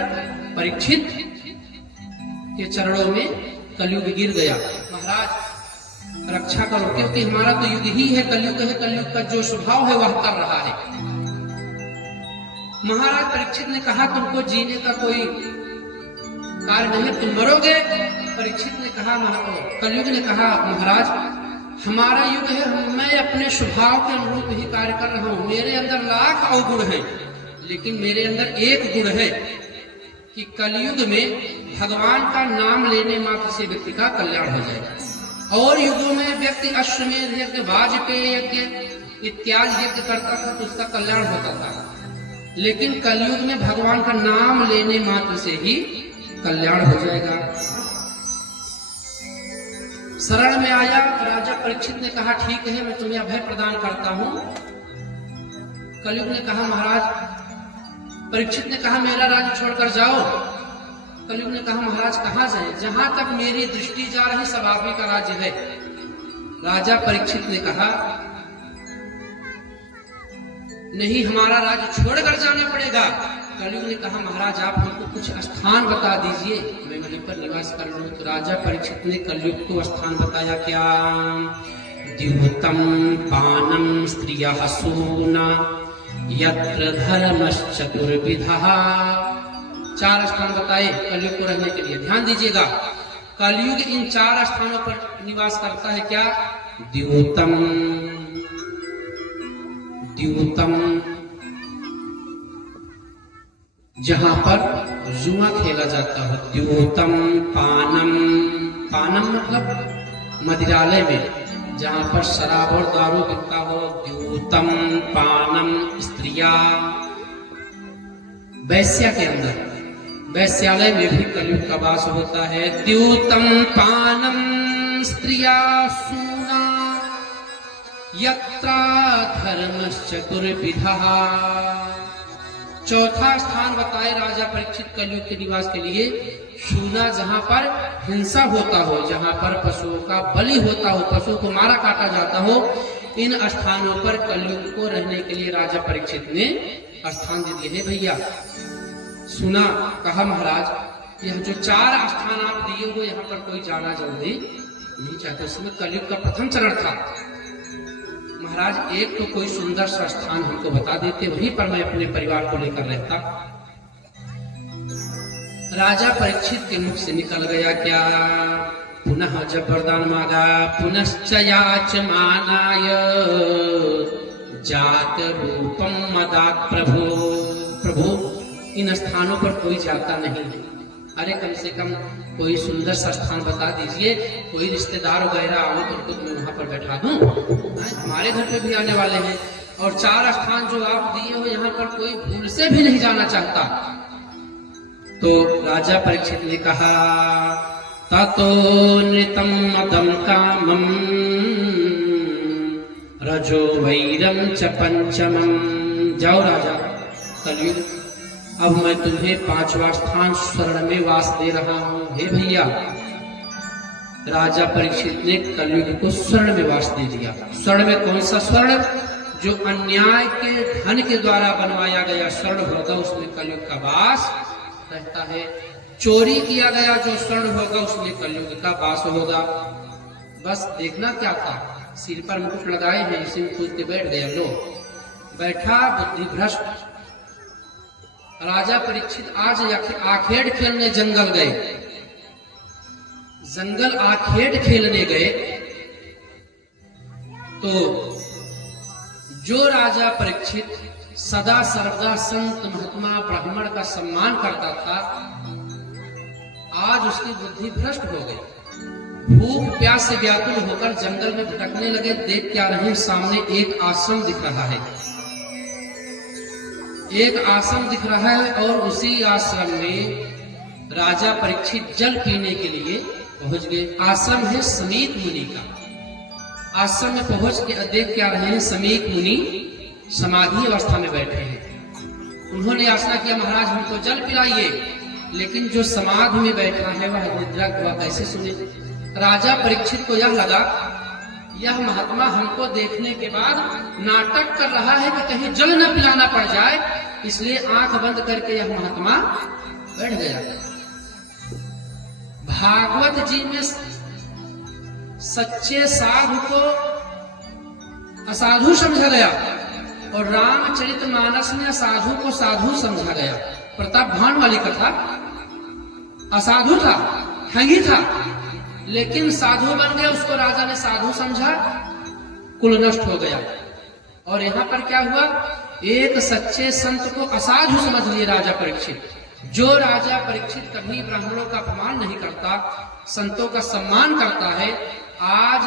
परीक्षित के चरणों में कलयुग गिर गया। महाराज रक्षा करो, क्योंकि हमारा तो युग ही है, कलयुग है। कलयुग का जो स्वभाव है वह कर रहा है। महाराज परीक्षित ने कहा तुमको जीने का कोई कार्य नहीं, तुम मरोगे। परीक्षित ने कहा, कलयुग ने कहा, महाराज हमारा युग है, मैं अपने स्वभाव के अनुरूप ही कार्य कर रहा हूं। मेरे अंदर लाख अवगुण हैं, लेकिन मेरे अंदर एक गुण है कि कलयुग में भगवान का नाम लेने मात्र से व्यक्ति का कल्याण हो जाएगा। और युगों में व्यक्ति अश्वमेध यज्ञ, वाजपेय यज्ञ इत्यादि यज्ञ करता था तो उसका कल्याण होता था, लेकिन कलयुग में भगवान का नाम लेने मात्र से ही कल्याण हो जाएगा। शरण में आया राजा परीक्षित ने कहा, ठीक है मैं तुम्हें अभय प्रदान करता हूं। कलयुग ने कहा, महाराज, परीक्षित ने कहा मेरा राज्य छोड़कर जाओ। कलयुग ने कहा, महाराज कहां जाए? जहां तक मेरी दृष्टि जा रही सब आप ही का राज्य है। राजा परीक्षित ने कहा, नहीं हमारा राज्य छोड़कर जाना पड़ेगा। कलयुग ने कहा, महाराज आप हमको कुछ स्थान बता दीजिए, मैं वहीं पर निवास कर लूं। तो राजा परीक्षित ने कलयुग को स्थान बताया, क्या? द्युतम पानम स्त्रियः सूना यत्र धर्मश्चतुर्विधः। 4 स्थान बताए कलयुग को रहने के लिए। ध्यान दीजिएगा, कलयुग इन 4 स्थानों पर निवास करता है। क्या? द्युतम, द्युतम जहां पर जुआ खेला जाता है, द्युतम पानम, पानम मतलब मदिरालय में जहां पर शराब और दारू बिकता हो, द्युतम पानम स्त्रिया। वैश्या के अंदर, वैश्यालय में भी कलयुग का वास होता है। द्युतम पानम स्त्रिया सूना यत्रा धर्मश्चतुर्विधः। चौथा स्थान बताए राजा परीक्षित कलयुग के निवास के लिए, शूना जहां पर हिंसा होता हो, जहां पर पशुओं का बलि होता हो, पशुओं को मारा काटा जाता हो, इन स्थानों पर कलयुग को रहने के लिए राजा परीक्षित ने स्थान दे दिए। भैया सुना, कहा महाराज यह जो 4 स्थान आप दिए हो यहाँ पर कोई जाना जल्दी नहीं चाहते। उसमें कलयुग का प्रथम चरण था। महाराज एक तो कोई सुंदर सा स्थान हमको बता देते, वहीं पर मैं अपने परिवार को लेकर रहता। राजा परीक्षित के मुख से निकल गया, क्या? पुनः जब वरदान मांगा, पुनश्च याचमानाय जात रूपम मदात् प्रभु। प्रभु इन स्थानों पर कोई जाता नहीं है। अरे कम से कम कोई सुंदर सा स्थान बता दीजिए, कोई रिश्तेदार वगैरह आओ तो उनको मैं वहां पर बैठा दूं। हमारे घर पे भी आने वाले हैं। और 4 स्थान जो आप दिए हो यहाँ पर कोई भूल से भी नहीं जाना चाहता। तो राजा परीक्षित ने कहा, ततो नृतम मदम कामम रजो वैरम च पंचमम। जाओ राजा, कलयुग अब मैं तुम्हें 5वां स्थान स्वर्ण में वास दे रहा हूं। हे भैया, राजा परीक्षित ने कलयुग को स्वर्ण में वास दे दिया। स्वर्ण में कौन सा स्वर्ण? जो अन्याय के धन के द्वारा बनवाया गया स्वर्ण होगा उसमें कलयुग का वास रहता है। चोरी किया गया जो स्वर्ण होगा उसमें कलयुग का वास होगा। बस देखना क्या था, सिर पर मुकुट लगाए हैं, इसी में कूद के बैठ गया। लो बैठा बुद्धि भ्रष्ट। राजा परीक्षित आज आखेड़ खेलने जंगल गए। जंगल आखेड़ खेलने गए तो जो राजा परीक्षित सदा सर्वदा संत महात्मा ब्राह्मण का सम्मान करता था, आज उसकी बुद्धि भ्रष्ट हो गई। भूख प्यास से व्याकुल होकर जंगल में भटकने लगे। देख क्या रहे, सामने एक आश्रम दिख रहा है। एक आश्रम दिख रहा है और उसी आश्रम में राजा परीक्षित जल पीने के लिए पहुंच गए। आश्रम है समीक मुनि का। आश्रम में पहुंच के देख क्या रहे हैं, समीक मुनि समाधि अवस्था में बैठे हैं। उन्होंने याचना किया, महाराज हमको जल पिलाइए। लेकिन जो समाधि में बैठा है वह निद्रा हुआ कैसे सुने। राजा परीक्षित को यह लगा, यह महात्मा हमको देखने के बाद नाटक कर रहा है कि कहीं जल न पिलाना पड़ जाए, इसलिए आंख बंद करके यह महात्मा बैठ गया। भागवत जी में सच्चे साधु को असाधु समझा गया और रामचरितमानस में असाधु को साधु समझा गया। प्रताप भान वाली कथा, असाधु था, ठगी था, लेकिन साधु बन गया, उसको राजा ने साधु समझा, कुल नष्ट हो गया। और यहाँ पर क्या हुआ, एक सच्चे संत को असाधु समझ लिए राजा परीक्षित। जो राजा परीक्षित कभी ब्राह्मणों का अपमान नहीं करता, संतों का सम्मान करता है, आज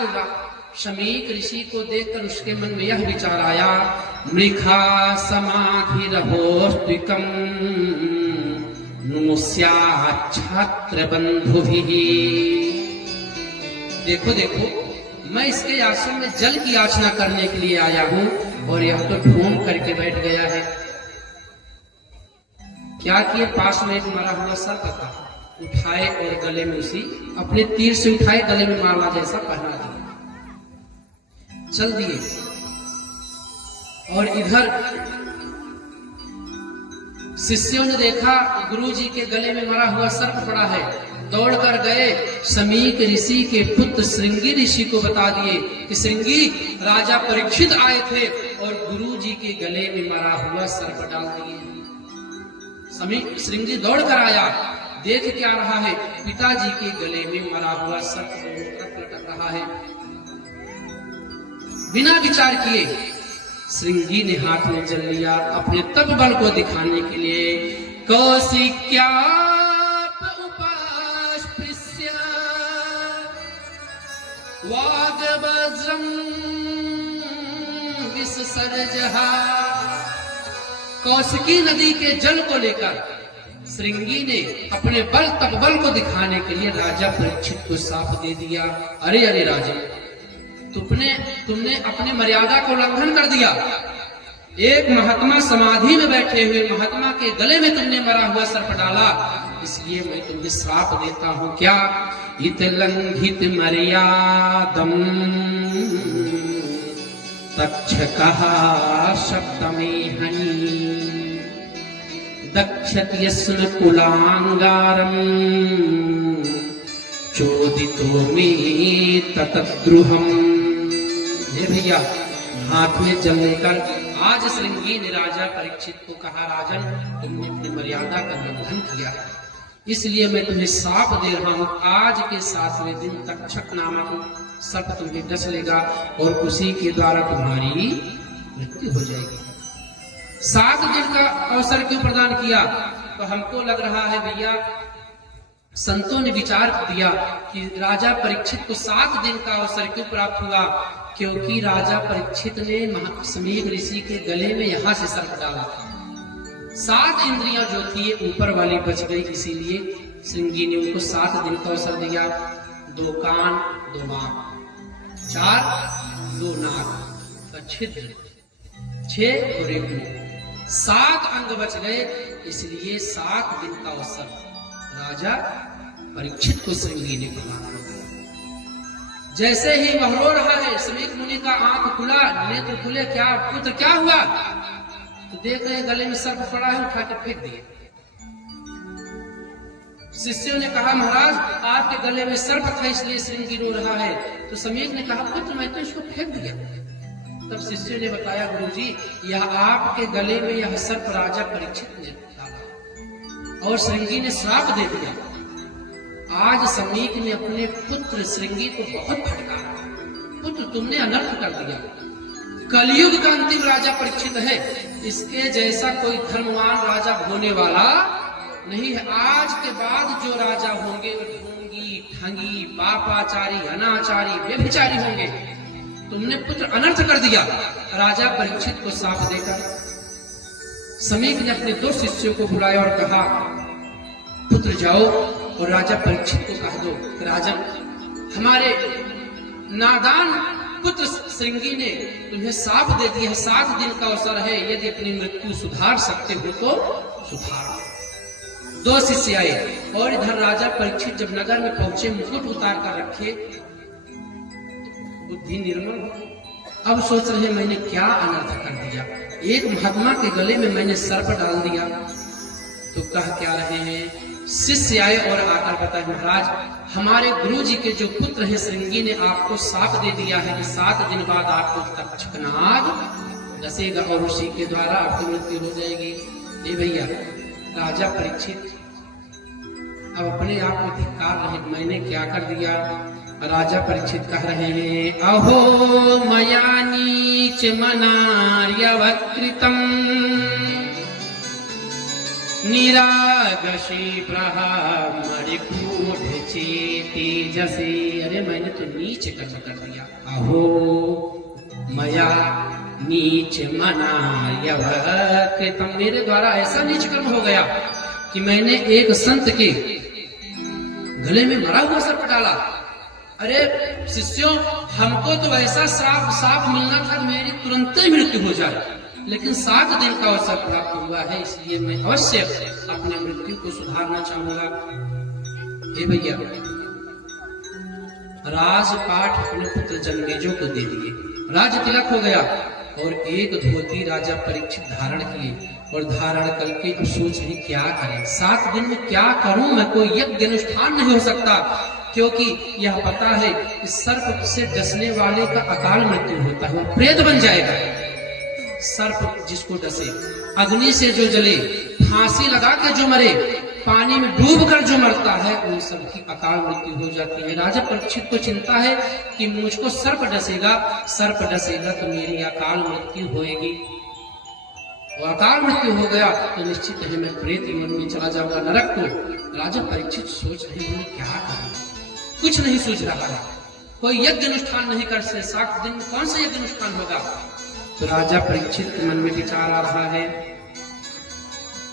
शमीक ऋषि को देखकर उसके मन में यह विचार आया, मृखा समाधि रहोस्त्विकम नुमुस्या छात्र बंधु भी। देखो देखो, मैं इसके आश्रम में जल की याचना करने के लिए आया हूं और यह तो ढूंढ करके बैठ गया है। क्या किए, पास में एक मरा हुआ सर्प था, उठाए और गले में उसी अपने तीर से उठाए, गले में माला जैसा पहना दिया, चल दिए। और इधर शिष्यों ने देखा गुरु जी के गले में मरा हुआ सर्प पड़ा है, दौड़कर गए, शमीक ऋषि के पुत्र श्रृंगी ऋषि को बता दिए कि श्रृंगी, राजा परीक्षित आए थे और गुरु जी के गले में मरा हुआ सर्प डाल दिए। श्रृंगी दौड़ कर आया, देख क्या रहा है, पिताजी के गले में मरा हुआ सर्प लटक रहा है। बिना विचार किए श्रृंगी ने हाथ में जल लिया, अपने तप बल को दिखाने के लिए। कौशिक्या उपास्पृश्य वागवज्रं विससर्जहा। कौशिकी नदी के जल को लेकर श्रृंगी ने अपने बल तप बल को दिखाने के लिए राजा परीक्षित को साफ दे दिया। अरे अरे राजा, तुमने अपने मर्यादा को उल्लंघन कर दिया। एक महात्मा समाधि में बैठे हुए महात्मा के गले में तुमने मरा हुआ सर्प डाला, इसलिए मैं तुम्हें श्राप देता हूं। क्या? इत लंघित मर्यादम तक्षकः शब्दमेहनि दक्षति यस्न कुलांगारम चोदितो में ततद्रुहम। हे भैया, हाथ में जल लेकर आज श्रृंगी ने राजा परीक्षित को कहा, राजन, तुमने अपनी मर्यादा का उल्लंघन किया, इसलिए मैं तुम्हें श्राप दे रहा हूं। आज के 7वें दिन तक्षक नामक सर्प तुम्हें डस लेगा और उसी के द्वारा तुम्हारी मृत्यु हो जाएगी। 7 दिन का अवसर क्यों प्रदान किया? तो हमको लग रहा है भैया, संतों ने विचार दिया कि राजा परीक्षित को 7 दिन का अवसर क्यों प्राप्त हुआ, क्योंकि राजा परीक्षित ने शमीक ऋषि के गले में यहां से सर्प डाला था। 7 इंद्रियां जो थी ऊपर वाली बच गई, इसीलिए श्रृंगी ने उनको 7 दिन का अवसर दिया। 2 कान 2 आंख, 4 2 नाक, छिद्र 6 और 1 मुंह, 7 अंग बच गए, इसलिए 7 दिन का अवसर राजा परीक्षित को श्रृंगी ने प्रदान कर दिया। जैसे ही वह रो रहा है, शमीक मुनि का आंख खुला, नेत्र खुले, क्या पुत्र क्या हुआ? तो देख रहे गले में सर्प पड़ा है, उठा के फेंक दिए। शिष्यों ने कहा, महाराज, आपके गले में सर्प था इसलिए श्रृंगी रो रहा है। तो शमीक ने कहा, पुत्र मैं तो इसको फेंक दिया। तब शिष्यों ने बताया, गुरुजी, यह आपके गले में यह सर्प राजा परीक्षित ने डाला और श्रृंगी ने श्राप दे दिया। आज शमीक ने अपने पुत्र श्रृंगी को बहुत फटकारा, पुत्र तुमने अनर्थ कर दिया। कलयुग का अंतिम राजा परीक्षित है, इसके जैसा कोई धर्मवान राजा होने वाला नहीं है। आज के बाद जो राजा होंगे वो ढोंगी, ठगी, पापाचारी, अनाचारी, व्यभिचारी होंगे। तुमने पुत्र अनर्थ कर दिया। राजा परीक्षित को साफ देकर शमीक ने अपने 2 शिष्यों को बुलाया और कहा, पुत्र जाओ और राजा परीक्षित को कह दो, राजन, हमारे नादान पुत्र श्रृंगी ने तुम्हें साफ दे दिया। 7 दिन का अवसर है, यदि अपनी मृत्यु सुधार सकते हो तो सुधार। 2 शिष्य आए और इधर राजा परीक्षित जब नगर में पहुंचे, मुकुट उतार कर रखे, बुद्धि निर्मल हो। अब सोच रहे, मैंने क्या अनर्थ कर दिया, एक महात्मा के गले में मैंने सर्प डाल दिया। तो कह क्या रहे हैं, शिष्य आए और आकर बताए, महाराज, हमारे गुरु जी के जो पुत्र हैं श्रृंगी ने आपको साप दे दिया है कि 7 दिन बाद आपको तक्षकनाग डसेगा और उसी के द्वारा आपकी मृत्यु हो जाएगी। ये भैया राजा परीक्षित अब अपने आप में धिक्कार रहे, मैंने क्या कर दिया। राजा परीक्षित कह रहे हैं, अहो मया नीच मनार्यवकृतम् निरागशी ब्रह्मणिकूढ़ चेती जसे। अरे मैंने तो नीच कर्म कर दिया। अहो मया नीच मनार्यवकृतम्, मेरे द्वारा ऐसा नीच कर्म हो गया कि मैंने एक संत के गले में मरा हुआ सर्प डाला। अरे शिष्यों, हमको तो ऐसा साप मिलना था मेरी तुरंत ही मृत्यु हो जाए, लेकिन 7 दिन का अवसर प्राप्त हुआ है, इसलिए मैं अवश्य अपने मृत्यु को सुधारना चाहूंगा। हे भैया, राजपाट अपने पुत्र जन्मेजय को दे दिए, राज तिलक हो गया और एक धोती राजा परीक्षित धारण किए और धारण करके अब सोच रही क्या करें, 7 दिन में क्या करूं मैं, कोई यज्ञ अनुष्ठान नहीं हो सकता, क्योंकि यह पता है कि सर्प से डसने वाले का अकाल मृत्यु होता है, वह प्रेत बन जाएगा। सर्प जिसको डसे, अग्नि से जो जले, फांसी लगा के जो मरे, पानी में डूब कर जो मरता है, उन सब की अकाल मृत्यु हो जाती है। राजा परीक्षित को चिंता है कि मुझको सर्प डसेगा तो मेरी अकाल मृत्यु होएगी, और अकाल मृत्यु हो गया तो निश्चित है मैं प्रेत मन में चला जाऊंगा नरक को। राजा परीक्षित सोच रहे हैं क्या करूं, कुछ नहीं सूझ रहा है, कोई यज्ञ अनुष्ठान नहीं कर सकते, 7 दिन में कौन सा यज्ञ अनुष्ठान होगा। तो राजा परीक्षित के मन में विचार आ रहा है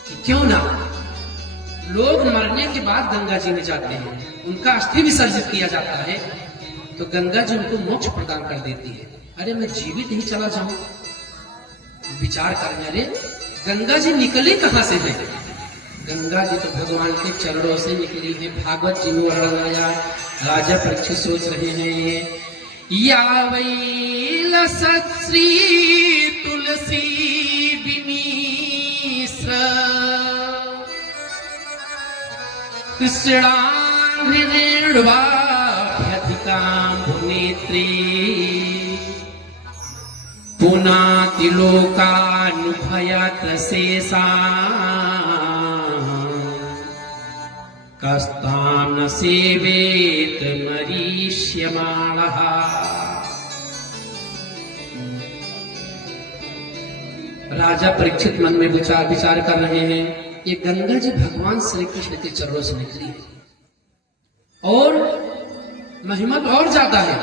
कि क्यों ना लोग मरने के बाद गंगा जी में जाते हैं, उनका अस्थि विसर्जित किया जाता है, तो गंगा जी उनको मोक्ष प्रदान कर देती है। अरे मैं जीवित ही चला जाऊं। विचार करने, अरे गंगा जी निकली कहां से है? गंगा जी तो भगवान के चरणों से निकली है, भागवत जी में वर्णन आया। राजा परीक्षित सोच रहे हैं, या वै लसत् श्री तुलसी विमिश्र कृष्णांघ्रिणवाभ्यधिकाम्बुनेत्री पुनातिलोकानुभयत्रशेषा कस्तां न सेवेत मरीष्यमाणः। राजा परीक्षित मन में विचार कर रहे हैं, ये गंगा जी भगवान श्री कृष्ण के चरणों से निकली है, और महिमा तो और ज्यादा है,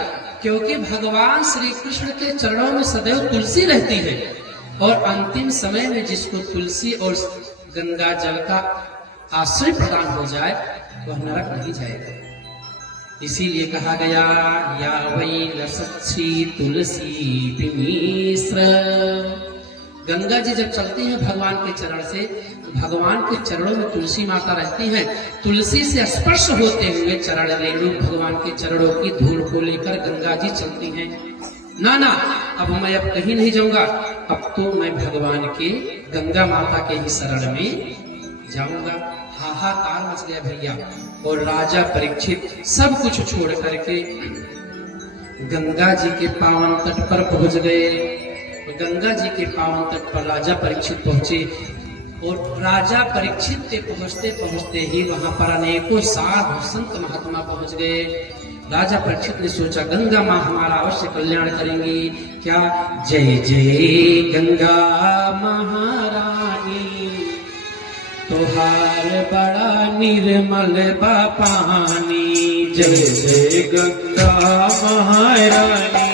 क्योंकि भगवान श्री कृष्ण के चरणों में सदैव तुलसी रहती है, और अंतिम समय में जिसको तुलसी और गंगा जल का आश्रय प्रदान हो जाए वह नरक नहीं जाएगा। इसीलिए कहा गया, या वै लसत् श्री तुलसी विमिश्र। गंगा जी जब चलती हैं भगवान के चरण से, भगवान के चरणों में तुलसी माता रहती हैं, तुलसी से स्पर्श होते हुए चरण रेणु भगवान के चरणों की धूल को लेकर गंगा जी चलती हैं। ना ना, अब मैं अब कहीं नहीं जाऊंगा, अब तो मैं भगवान के गंगा माता के ही शरण में जाऊंगा। हाहाकार मच गया भैया, और राजा परीक्षित सब कुछ छोड़ करके गंगा जी के पावन तट पर पहुंच गए। गंगा जी के पावन तट पर राजा परीक्षित पहुंचे, और राजा परीक्षित के पहुंचते पहुंचते ही वहां पर अनेकों साधु संत महात्मा पहुंच गए। राजा परीक्षित ने सोचा, गंगा माँ हमारा अवश्य कल्याण करेंगी क्या। जय जय गंगा महारानी, तोहार बड़ा निर्मल बा पानी। जय जय गंगा महारानी,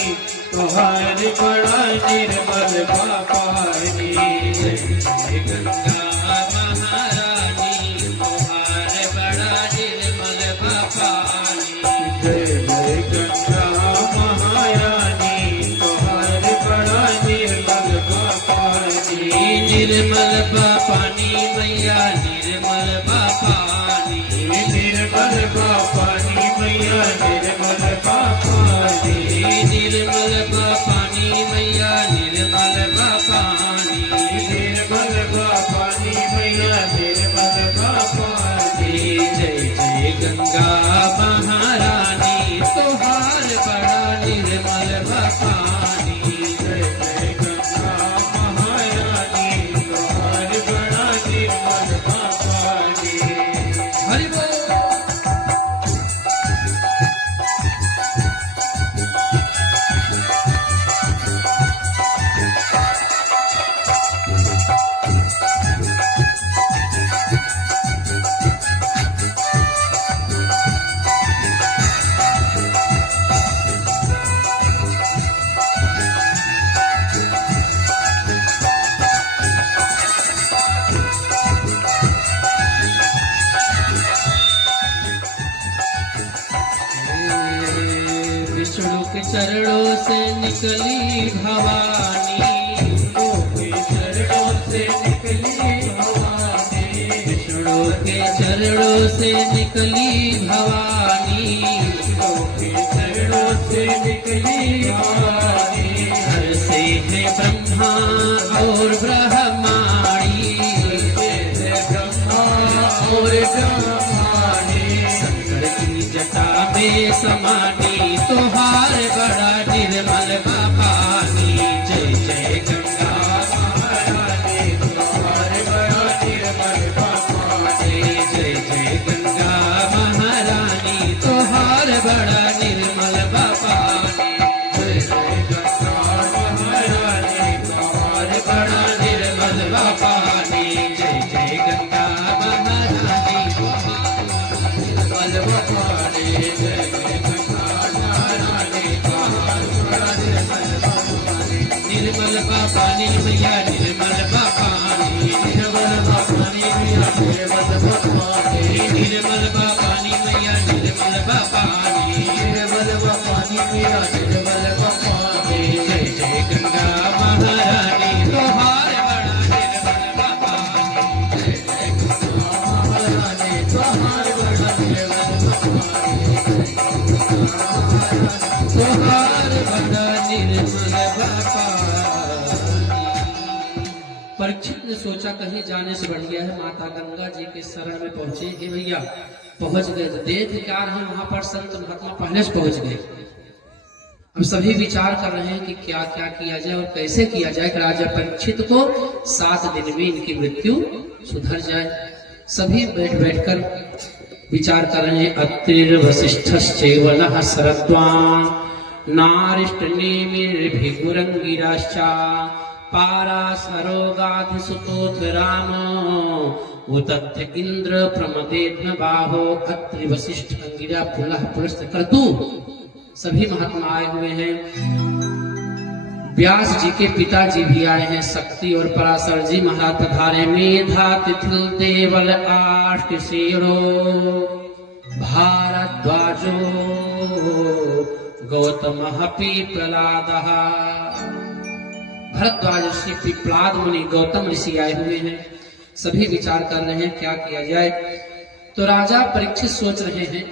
तोहार बड़ा निर्मल बा पानी। जय जय गंगा महारानी, तोहार बड़ा निर्मल बा पानी। जय जय गंगा महारानी, तोहार बड़ा निर्मल बा पानी। निर्मल बा पानी मैया, निर्मल बा पानी, निर्मल बा पानी मैया, निर्मल बा पानी। निर्मल बा पानी मैया, निर्मल बा पानी, निर्मल बा पानी मैया, निर्मल बा पानी। जय जय गंगा महारानी, तोहार बड़ा निर्मल बा पानी। जय जय गंगा चरणों से निकली भवानी, विष्णु के चरणों से निकली भवानी, विष्णु के चरणों से निकली भवानी, विष्णु के चरणों से निकली भवानी, घर से है ब्रह्मा और ब्रह्माणी, से ब्रह्मा और ब्रह्माणी, शंकर की जटा में समानी, तोहार बड़ा निर्मल पानी। जय जय गंगा महारानी, तुम्हारे बड़ा निर्मल पानी, जय जय गंगा महारानी, तोहार बड़ा निर्मल पानी। जय जय गंगा महारानी, तुम्हारे बड़ा निर्मल पानी। जय जय गंगा महारानी, निर्मल पानी, जय जय गंगा महारानी, तुम्हारे बड़ा निर्मल पानी भैया, निर्मल पानी, निर्मल पानी भैया, निर्मल पानी, निर्मल पानी भैया, निर्मल पानी। निर्मल पानी भैया, निर्मल पानी, जय जय गंगा महारानी, तोहार बड़ा निर्मल पानी। जय जय गंगा महारानी, तुम्हारे बड़ा निर्मल पानी, तोहार बड़ा निर्मल पानी। परीक्षित ने सोचा कहीं जाने से बढ़िया है माता गंगा जी के शरण में पहुंचे। हे भैया, पहुंच गए तो देख क्या रहे वहां पर संत महात्मा पहले से पहुंच गए। हम सभी विचार कर रहे हैं कि क्या क्या किया जाए और कैसे किया जाए कि राजा परीक्षित को 7 दिन में इनकी मृत्यु सुधर जाए। सभी बैठ बैठकर विचार कर रहे हैं। अत्रि वसिष्ठश्चैव शरद्वान् नारिष्ट नेमिर्भिगुरंगिराश्च पारासरोगाधिसुतोऽथ राम उतथ्य इंद्र प्रमदेद्न बाहो। अत्रि वसिष्ठ अंगिरा पुनः पुनश्च क्रतु। सभी महात्मा आए हुए हैं। व्यास जी के पिताजी भी आए हैं, शक्ति और पराशर जी महाराज पधारे। मेधा तिथिल देवल आष्ट शेरो भारद्वाजो गौतम पिप्लाद। भरद्वाज ऋषि, पिप्लाद मुनि, गौतम ऋषि आए हुए हैं। सभी विचार कर रहे हैं क्या किया जाए। तो राजा परीक्षित सोच रहे हैं,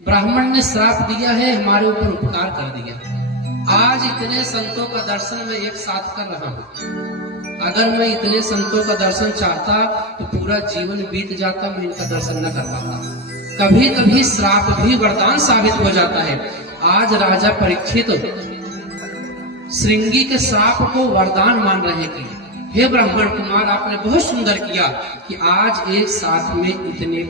ब्राह्मण ने श्राप दिया है, हमारे ऊपर उपकार कर दिया। आज इतने संतों का दर्शन मैं एक साथ कर रहा हूँ। अगर मैं इतने संतों का दर्शन चाहता तो पूरा जीवन बीत जाता, मैं इनका दर्शन न कर पाता। कभी कभी श्राप भी वरदान साबित हो जाता है। आज राजा परीक्षित श्रृंगी के श्राप को वरदान मान रहे कि हे ब्राह्मण कुमार, आपने बहुत सुंदर किया कि आज एक साथ में इतने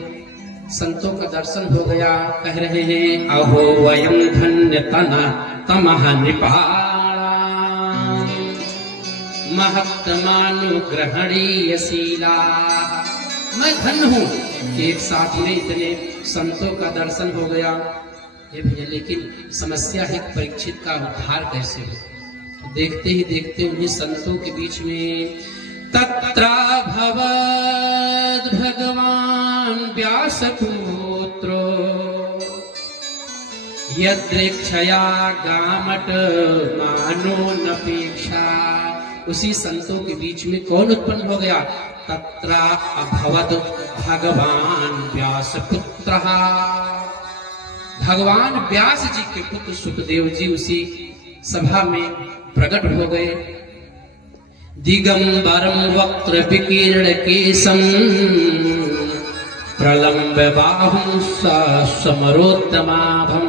संतों का दर्शन हो गया। कह रहे हैं, अहो वयम धन्य तना तमह नृपाणा महत्तमानुग्रहणीयशीला। मैं धन्य हूँ कि एक साथ में इतने संतों का दर्शन हो गया। ये भैया, लेकिन समस्या है परीक्षित का उद्धार कैसे हो। देखते ही देखते उन्हीं संतों के बीच में तत्राभवद् भगवान व्यासपुत्रो यद्रेक्षया गामट मानो नपेक्षा। उसी संतों के बीच में कौन उत्पन्न हो गया? तत्रा अभवद् भगवान व्यासपुत्र। भगवान व्यास जी के पुत्र सुखदेव जी उसी सभा में प्रकट हो गए। दिगंबरम वक्त्र विकीर्ण केशम प्रलंब बाहुं समरोत्तमाभम।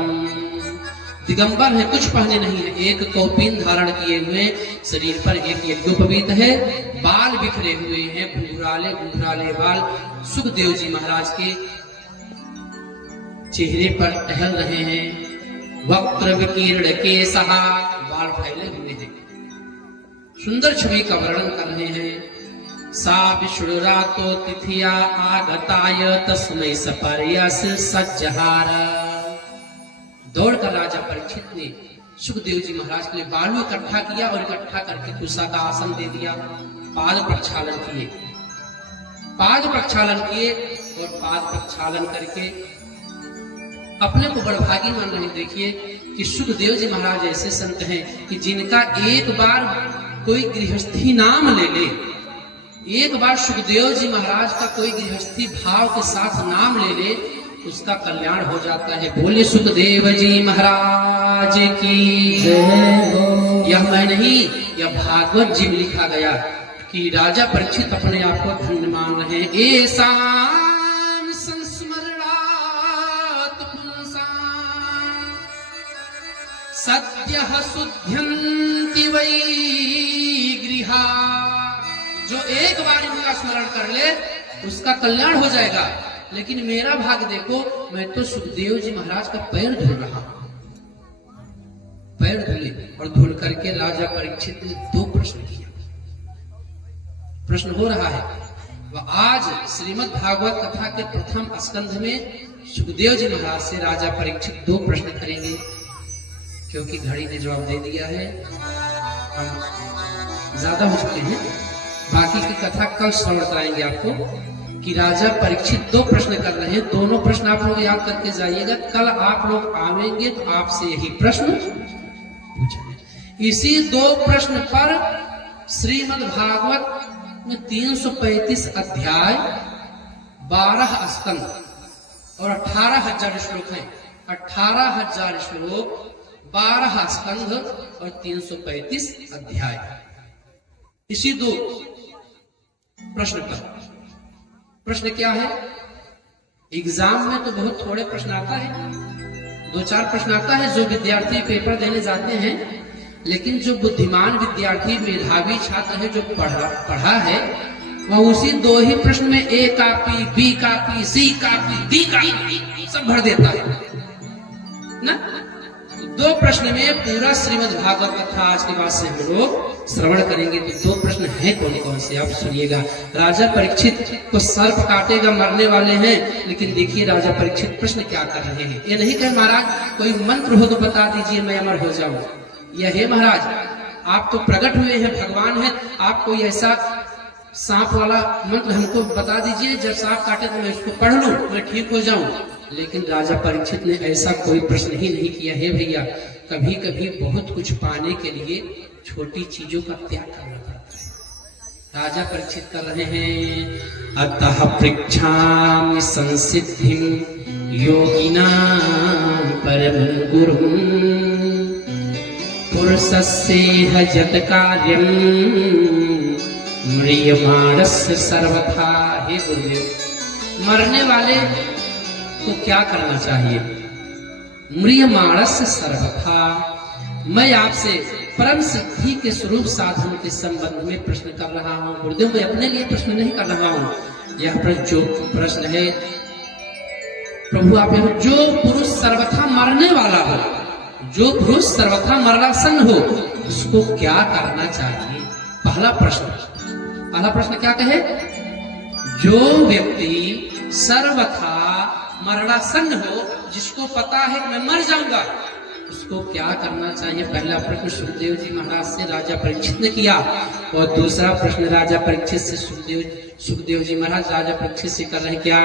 दिगंबर है, कुछ पहने नहीं है, एक कौपीन धारण किए हुए, शरीर पर एक यज्ञोपवीत है, बाल बिखरे हुए हैं, घुंघराले घुंघराले बाल सुखदेव जी महाराज के चेहरे पर टहल रहे हैं। वक्त्र विकीर्ण केशः, बाल फैले हुए हैं, सुंदर छवि का वर्णन कर रहे हैं। सा विष्णुरातो तिथिया आगताय तस्मै सपर्यस सज्जहार। दौड़कर राजा परीक्षित ने सुखदेव जी महाराज के लिए बालू इकट्ठा किया और इकट्ठा करके तुषा का आसन दे दिया। पाद प्रक्षालन किए, पाद प्रक्षालन किए और पाद प्रक्षालन करके अपने को बड़भागी मान रहे। देखिए कि सुखदेव जी महाराज ऐसे संत हैं कि जिनका एक बार कोई गृहस्थी नाम ले ले, एक बार सुखदेव जी महाराज का कोई गृहस्थी भाव के साथ नाम ले ले, उसका कल्याण हो जाता है। बोले सुखदेव जी महाराज की जय। यह मैं नहीं, यह भागवत जी में लिखा गया कि राजा परीक्षित अपने आप को धन्य मान रहे हैं। एसाम संस्मरणात् पुंसाम् सद्यः शुद्ध्यन्ति वै गृहा। जो एक बार इनका स्मरण कर ले उसका कल्याण हो जाएगा। लेकिन मेरा भाग देखो, मैं तो सुखदेव जी महाराज का पैर धुल रहा हूं। पैर धुले और धुल करके राजा परीक्षित ने 2 प्रश्न किया। प्रश्न हो रहा है वह आज श्रीमद् भागवत कथा के प्रथम स्कंध में सुखदेव जी महाराज से राजा परीक्षित 2 प्रश्न करेंगे, क्योंकि घड़ी ने जवाब दे दिया है, हम ज्यादा हो चुके हैं। बाकी की कथा कल श्रवण कराएंगे आपको कि राजा परीक्षित 2 प्रश्न कर रहे हैं। दोनों प्रश्न आप लोग याद करके जाइएगा। कल आप लोग आवेंगे तो आपसे यही प्रश्न पूछेंगे। इसी 2 प्रश्न पर श्रीमद् भागवत में 335 अध्याय, 12 स्कंद और 18,000 श्लोक हैं। 18,000 श्लोक, 12 स्कंध और 335 अध्याय। इसी 2 प्रश्न पर प्रश्न क्या है? एग्जाम में तो बहुत थोड़े प्रश्न आता है, 2-4 प्रश्न आता है जो विद्यार्थी पेपर देने जाते हैं। लेकिन जो बुद्धिमान विद्यार्थी, मेधावी छात्र है, जो पढ़ा है, वह उसी 2 ही प्रश्न में a copy, b copy, c copy, d copy सब भर देता है ना। 2 प्रश्न में पूरा श्रीमद् भागवत कथा आज के बाद से हम लोग श्रवण करेंगे। तो 2 प्रश्न हैं कौन कौन से आप सुनिएगा। राजा परीक्षित को सर्प काटेगा, मरने वाले हैं, लेकिन देखिए राजा परीक्षित प्रश्न क्या कर रहे हैं। ये नहीं कहे महाराज कोई मंत्र हो तो बता दीजिए मैं अमर हो जाऊं। यह है महाराज आप तो प्रकट हुए हैं, भगवान हैं, आप कोई ऐसा सांप वाला मंत्र हमको बता दीजिए, जब सांप काटे तो मैं उसको पढ़ लूं, मैं ठीक हो जाऊं। लेकिन राजा परीक्षित ने ऐसा कोई प्रश्न ही नहीं किया है। भैया कभी कभी बहुत कुछ पाने के लिए छोटी चीजों का त्याग करना पड़ता है। राजा परीक्षित कर रहे हैं अतः पृच्छामि संसिद्धिं योगिनां परमं गुरुं पुरुषस्येह यत् कार्यं म्रियमाणस्य सर्वथा। हे गुरुदेव, मरने वाले को क्या करना चाहिए? म्रियमाणस्य सर्वथा। मैं आपसे परम सिद्धि के स्वरूप साधन के संबंध में प्रश्न कर रहा हूँ। गुरुदेव मैं अपने लिए प्रश्न नहीं कर रहा हूँ। यह जो प्रश्न है प्रभु आप जो पुरुष सर्वथा मरने वाला हो, जो पुरुष सर्वथा मरणासन्न हो, उसको क्या करना चाहिए? पहला प्रश्न क्या कहे? जो व्यक्ति सर्वथा मरणासन्न हो, जिसको पता है कि मैं मर जाऊंगा, उसको क्या करना चाहिए? पहला प्रश्न सुखदेव जी महाराज से राजा परीक्षित ने किया, और दूसरा प्रश्न राजा परीक्षित से सुखदेव जी महाराज राजा परीक्षित से कर रहे क्या?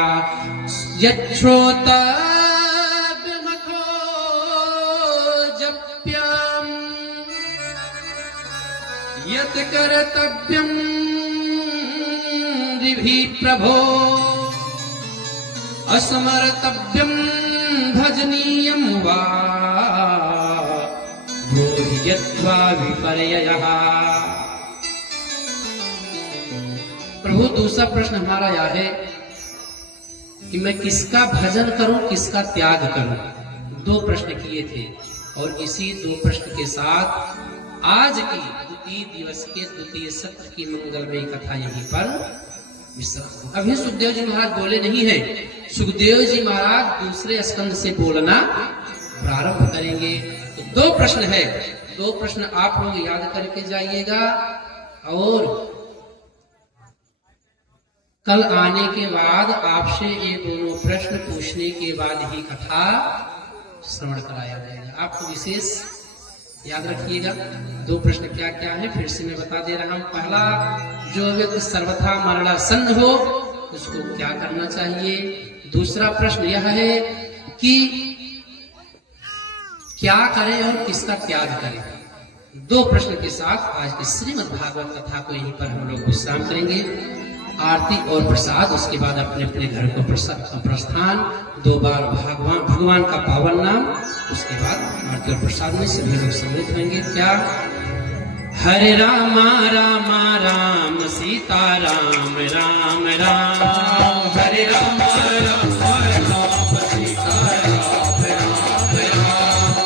यत् कर्तव्यं रिभि प्रभो असमर्तव्यं भजनीयं वा भूयत्वा विपर्ययः। प्रभु दूसरा प्रश्न हमारा यह है कि मैं किसका भजन करूं, किसका त्याग करूं। 2 प्रश्न किए थे और इसी 2 प्रश्न के साथ आज की द्वितीय दिवस के द्वितीय सत्र की मंगलमयी कथा यहीं पर विश्राम। अभी सुखदेव जी महाराज बोले नहीं है। सुखदेव जी महाराज दूसरे स्कंद से बोलना प्रारंभ करेंगे। तो 2 प्रश्न है, 2 प्रश्न आप लोग याद करके जाइएगा, और कल आने के बाद आपसे ये दोनों प्रश्न पूछने के बाद ही कथा श्रवण कराया जाएगा। आपको विशेष याद रखिएगा 2 प्रश्न क्या क्या है फिर से मैं बता दे रहा हूं। पहला, जो व्यक्ति सर्वथा मरणासन्न हो उसको क्या करना चाहिए। दूसरा प्रश्न यह है कि क्या करें और किसका त्याग करें? दो प्रश्न के साथ आज की श्रीमद् भागवत कथा को यहीं पर हम लोग विश्राम करेंगे। आरती और प्रसाद, उसके बाद अपने अपने घर को प्रस्थान। 2 बार भगवान का पावन नाम, उसके बाद आरती और प्रसाद में सभी लोग सम्मिलित होंगे। क्या? हरे रामा रामा राम सीता राम राम राम, हरे राम राम राम सीता राम राम राम,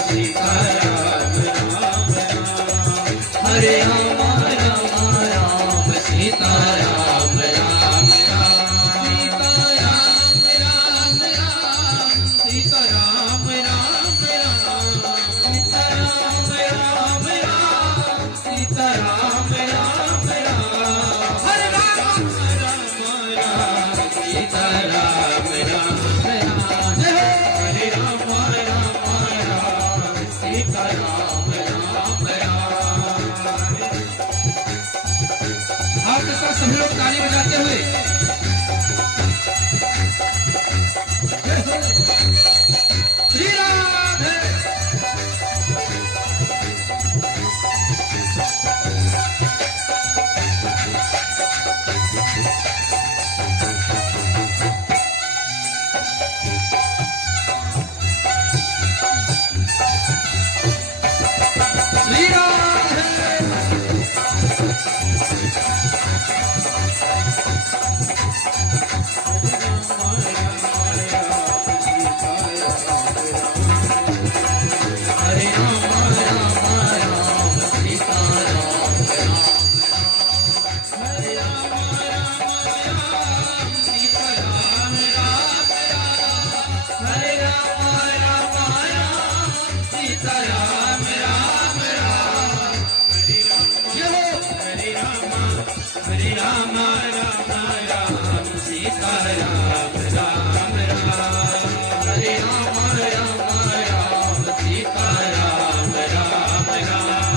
सीता राम राम राम, हरे राम राम सीता राम राम राम, सीता राम राम राम, सीता राम राम राम, सीता राम राम राम, हरे राम राम राम सीता राम राम राम, हरे राम राम राम सीता राम राम राम। आपके साथ सभी लोग ताली बजाते हुए श्री राधे। श्री राधे। हरे राम राम राम सीता राम राम, हरे राम राम राम सीता राम राम राम, हरे राम राम राम सीता राम राम राम, हरे राम राम राम सीता राम राम राम,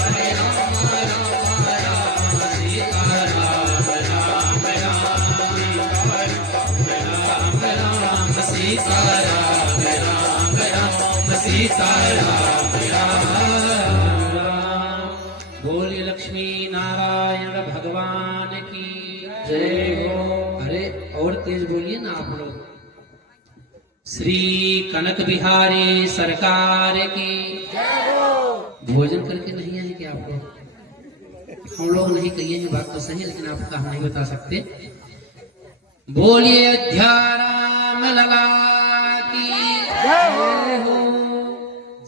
हरे राम राम सीता राम राम राम, हरे राम राम सीता राम राम राम, सीता राम राम, सीता राम राम। बोलिए लक्ष्मी नारायण भगवान की जय हो। अरे और तेज बोलिए ना आप लोग। श्री कनक बिहारी सरकार की भोजन करके नहीं आए क्या आप लोग? हम लोग नहीं कहिए हैं, बात तो सही है, लेकिन आपका हम नहीं बता सकते। बोलिए अयोध्या राम लला की जय हो।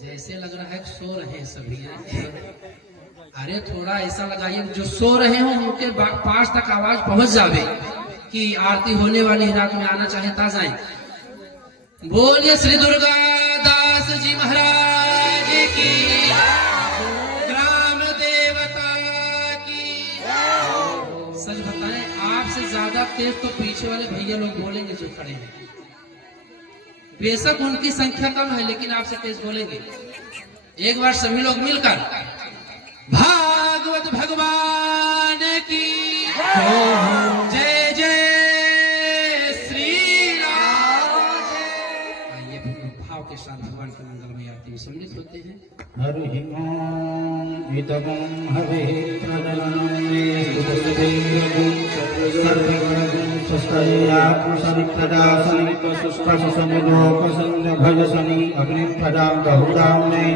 जैसे लग रहा है सो रहे हैं सभी। अरे थोड़ा ऐसा लगाइए जो सो रहे हो उनके पास तक आवाज पहुंच जावे कि आरती होने वाली रात में आना चाहे ता जाए। बोलिए श्री दुर्गा दास जी महाराज की, ग्राम देवता की। सच बताएं, आपसे ज्यादा तेज तो पीछे वाले भैया लोग बोलेंगे जो खड़े हैं। बेशक उनकी संख्या कम है, लेकिन आपसे तेज बोलेंगे। एक बार सभी लोग मिलकर भागवत भगवान की जय जय श्री राम। आइए भाव के साथ भगवान के मंगल में आरती में सम्मिलित होते हैं। हरि ओम इदगं हवे प्रजननं मे सुदेवगुं सर्वगुणगुं स्वस्तात्मसनिप्रदासनिकसुष्पशनि लोकसंभजसनि अग्निप्रदां बहुदां मे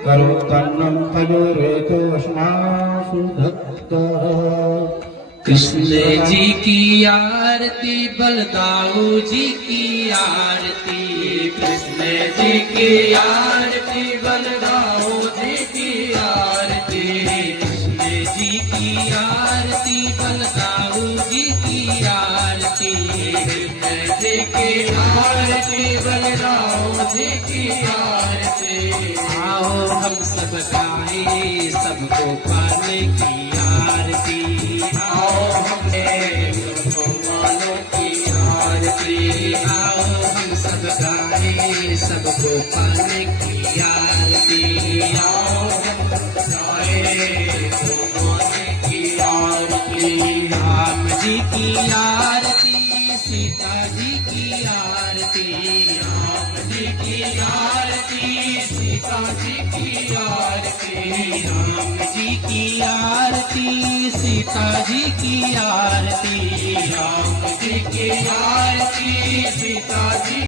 करोत्तन्नं तयोरेतोऽस्मासु धत्तः। कृष्ण जी की आरती, बलदाऊ जी की आरती, कृष्ण जी की आरती, बलदाऊ जी की आरती, कृष्ण जी की आरती, बलदाऊ जी की आरती, कृष्ण जी की आरती, बलदाऊ जी की आरती। आओ हम सब गाएं सबको पाने की आरती, आओ हमने सबको मानो की आरती, आओ हम सब गाएं सबको पाने की आरती, आओ हम गाए तो माने की आरती। राम जी की आरती, सीता जी की आरती, सीता जी की आरती, राम जी की आरती, सीता जी की आरती, राम जी की आरती, सीता जी